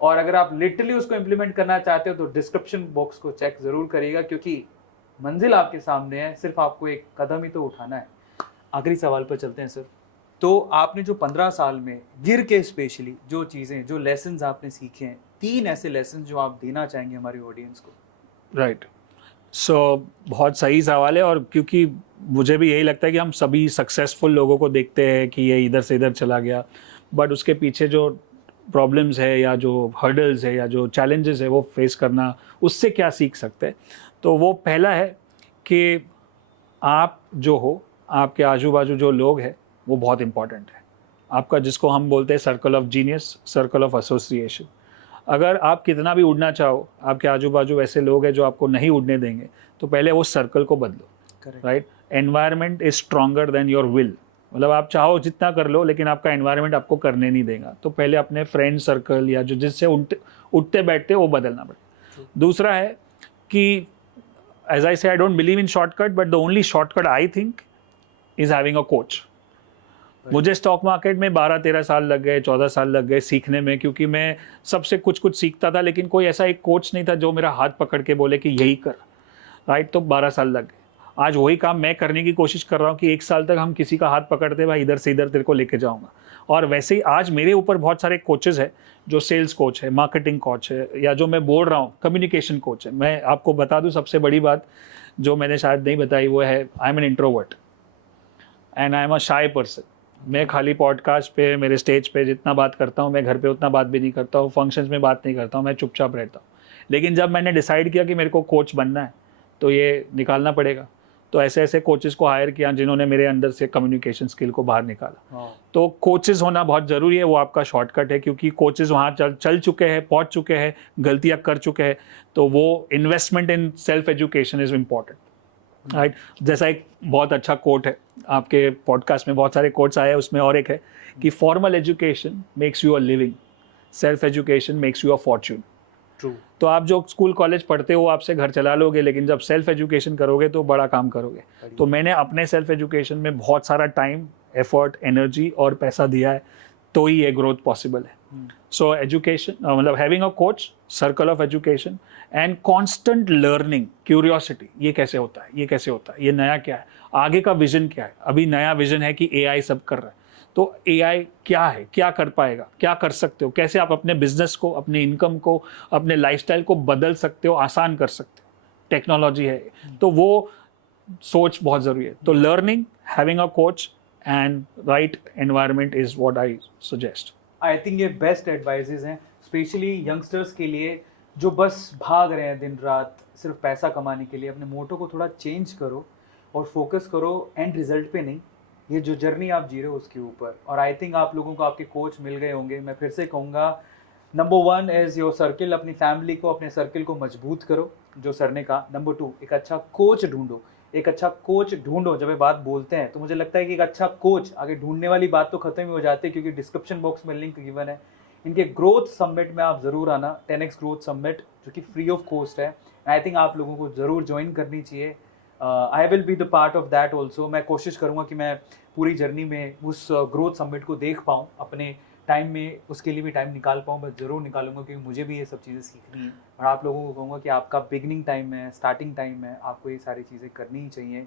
और अगर आप लिटरली उसको इम्प्लीमेंट करना चाहते हो तो डिस्क्रिप्शन बॉक्स को चेक जरूर करिएगा, क्योंकि मंजिल आपके सामने है, सिर्फ आपको एक कदम ही तो उठाना है। आखिरी सवाल पर चलते हैं सर। तो आपने जो 15 साल में गिर के स्पेशली जो चीज़ें, जो लेसन्स आपने सीखे हैं, 3 ऐसे लेसन जो आप देना चाहेंगे हमारी ऑडियंस को। राइट। सो बहुत सही सवाल है, और क्योंकि मुझे भी यही लगता है कि हम सभी सक्सेसफुल लोगों को देखते हैं कि ये इधर से इधर चला गया, बट उसके पीछे जो प्रॉब्लम्स है या जो हर्डल्स है या जो चैलेंजेस है वो फेस करना, उससे क्या सीख सकते हैं। तो वो पहला है कि आप जो हो, आपके आजू बाजू जो लोग हैं वो बहुत इंपॉर्टेंट है। आपका, जिसको हम बोलते हैं circle of genius, circle of association. अगर आप कितना भी उड़ना चाहो, आपके आजू बाजू ऐसे लोग हैं जो आपको नहीं उड़ने देंगे, तो पहले वो सर्कल को बदलो। Right. Environment is stronger than your will. मतलब आप चाहो जितना कर लो, लेकिन आपका एनवायरनमेंट आपको करने नहीं देगा। तो पहले अपने फ्रेंड सर्कल या जो जिससे उठते बैठते वो बदलना पड़ेगा। दूसरा है कि एज आई से, I don't believe in shortcut, but the only shortcut I think is having a coach. मुझे स्टॉक मार्केट में 12-13 साल लग गए, 14 साल लग गए सीखने में, क्योंकि मैं सबसे कुछ सीखता था, लेकिन कोई ऐसा एक कोच नहीं था जो मेरा हाथ पकड़ के बोले कि यही कर। राइट। तो 12 साल लग गए। आज वही काम मैं करने की कोशिश कर रहा हूँ कि 1 साल तक हम किसी का हाथ पकड़ते भाई इधर से इधर तेरे को लेके जाऊँगा। और वैसे ही आज मेरे ऊपर बहुत सारे कोचेज़ हैं, जो सेल्स कोच है, मार्केटिंग कोच है, या जो मैं बोल रहा हूँ कम्युनिकेशन कोच है। मैं आपको बता दूँ सबसे बड़ी बात जो मैंने शायद नहीं बताई वो है, I am an introvert and I am a shy person. मैं खाली पॉडकास्ट पे, मेरे स्टेज पे जितना बात करता हूँ, मैं घर पे उतना बात भी नहीं करता हूँ, फंक्शंस में बात नहीं करता हूँ, मैं चुपचाप रहता हूँ। लेकिन जब मैंने डिसाइड किया कि मेरे को कोच बनना है तो ये निकालना पड़ेगा, तो ऐसे ऐसे कोचेज़ को हायर किया जिन्होंने मेरे अंदर से कम्युनिकेशन स्किल को बाहर निकाला। तो कोचेज़ होना बहुत ज़रूरी है, वो आपका शॉर्टकट है, क्योंकि कोचेज़ वहाँ चल चुके हैं, पहुँच चुके हैं, गलतियाँ कर चुके हैं, तो वो investment in self education is important, right. जैसा एक बहुत अच्छा कोट है, आपके पॉडकास्ट में बहुत सारे कोट्स आए हैं, उसमें और एक है कि formal education makes you a living, self education makes you a Fortune. True. तो आप जो स्कूल कॉलेज पढ़ते हो आपसे घर चला लोगे, लेकिन जब सेल्फ एजुकेशन करोगे तो बड़ा काम करोगे। तो मैंने अपने सेल्फ एजुकेशन में बहुत सारा टाइम, एफर्ट, एनर्जी और पैसा दिया है, तो ही ये ग्रोथ पॉसिबल है। सो एजुकेशन मतलब having a coach, circle of education and constant learning, curiosity, ये कैसे होता है, ये कैसे होता है, ये नया क्या है, आगे का विजन क्या है। अभी नया विजन है कि AI सब कर रहा है, तो AI क्या है, क्या कर पाएगा, क्या कर सकते हो, कैसे आप अपने बिजनेस को, अपने इनकम को, अपने लाइफस्टाइल को बदल सकते हो, आसान कर सकते हो, टेक्नोलॉजी है, तो वो सोच बहुत ज़रूरी है। तो learning, having a coach and right environment is what I suggest. I think ये बेस्ट एडवाइजेज हैं, स्पेशली यंगस्टर्स के लिए जो बस भाग रहे हैं दिन रात सिर्फ पैसा कमाने के लिए। अपने मोटो को थोड़ा चेंज करो और फोकस करो एंड रिजल्ट पे नहीं, ये जो जर्नी आप जी रहे हो उसके ऊपर। और आई थिंक आप लोगों को आपके कोच मिल गए होंगे। मैं फिर से कहूँगा, नंबर 1 इज़ योर सर्किल, अपनी फैमिली को, अपने सर्किल को मजबूत करो जो सर ने कहा। नंबर 2, एक अच्छा कोच ढूंढो, एक अच्छा कोच ढूंढो। जब ये बात बोलते हैं तो मुझे लगता है कि एक अच्छा कोच, आगे ढूंढने वाली बात तो खत्म ही हो जाती है, क्योंकि डिस्क्रिप्शन बॉक्स में लिंक गिवन है। इनके ग्रोथ समिट में आप ज़रूर आना, 10x ग्रोथ समिट, जो कि फ्री ऑफ कॉस्ट है। आई थिंक आप लोगों को ज़रूर ज्वाइन करनी चाहिए। I will be the part of that also. मैं कोशिश करूँगा कि मैं पूरी जर्नी में उस ग्रोथ समिट को देख पाऊँ, अपने टाइम में उसके लिए भी टाइम निकाल पाऊँ। मैं ज़रूर निकालूंगा, क्योंकि मुझे भी ये सब चीज़ें सीखनी है। और आप लोगों को कहूँगा कि आपका बिगनिंग टाइम है, स्टार्टिंग टाइम है, आपको ये सारी चीज़ें करनी ही चाहिए।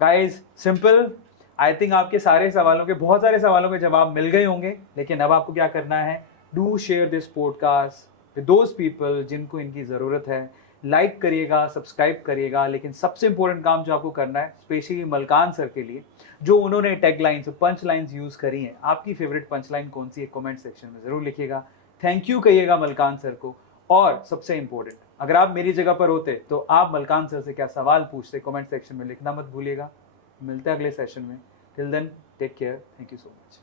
Guys, simple. आई थिंक आपके सारे सवालों के, बहुत सारे सवालों के जवाब मिल गए होंगे। लेकिन अब आपको क्या करना है, do share this podcast with those people जिनको इनकी ज़रूरत है। लाइक करिएगा, सब्सक्राइब करिएगा। लेकिन सबसे इंपॉर्टेंट काम जो आपको करना है, स्पेशली मलकान सर के लिए, जो उन्होंने tag lines, punch lines use करी हैं, आपकी फेवरेट पंच लाइन कौन सी है, कमेंट सेक्शन में ज़रूर लिखिएगा। थैंक यू कहिएगा मलकान सर को। और सबसे इंपॉर्टेंट, अगर आप मेरी जगह पर होते तो आप मलकान सर से क्या सवाल पूछते, कमेंट सेक्शन में लिखना मत भूलिएगा। मिलते हैं अगले सेशन में। Till then, take care, thank you so much.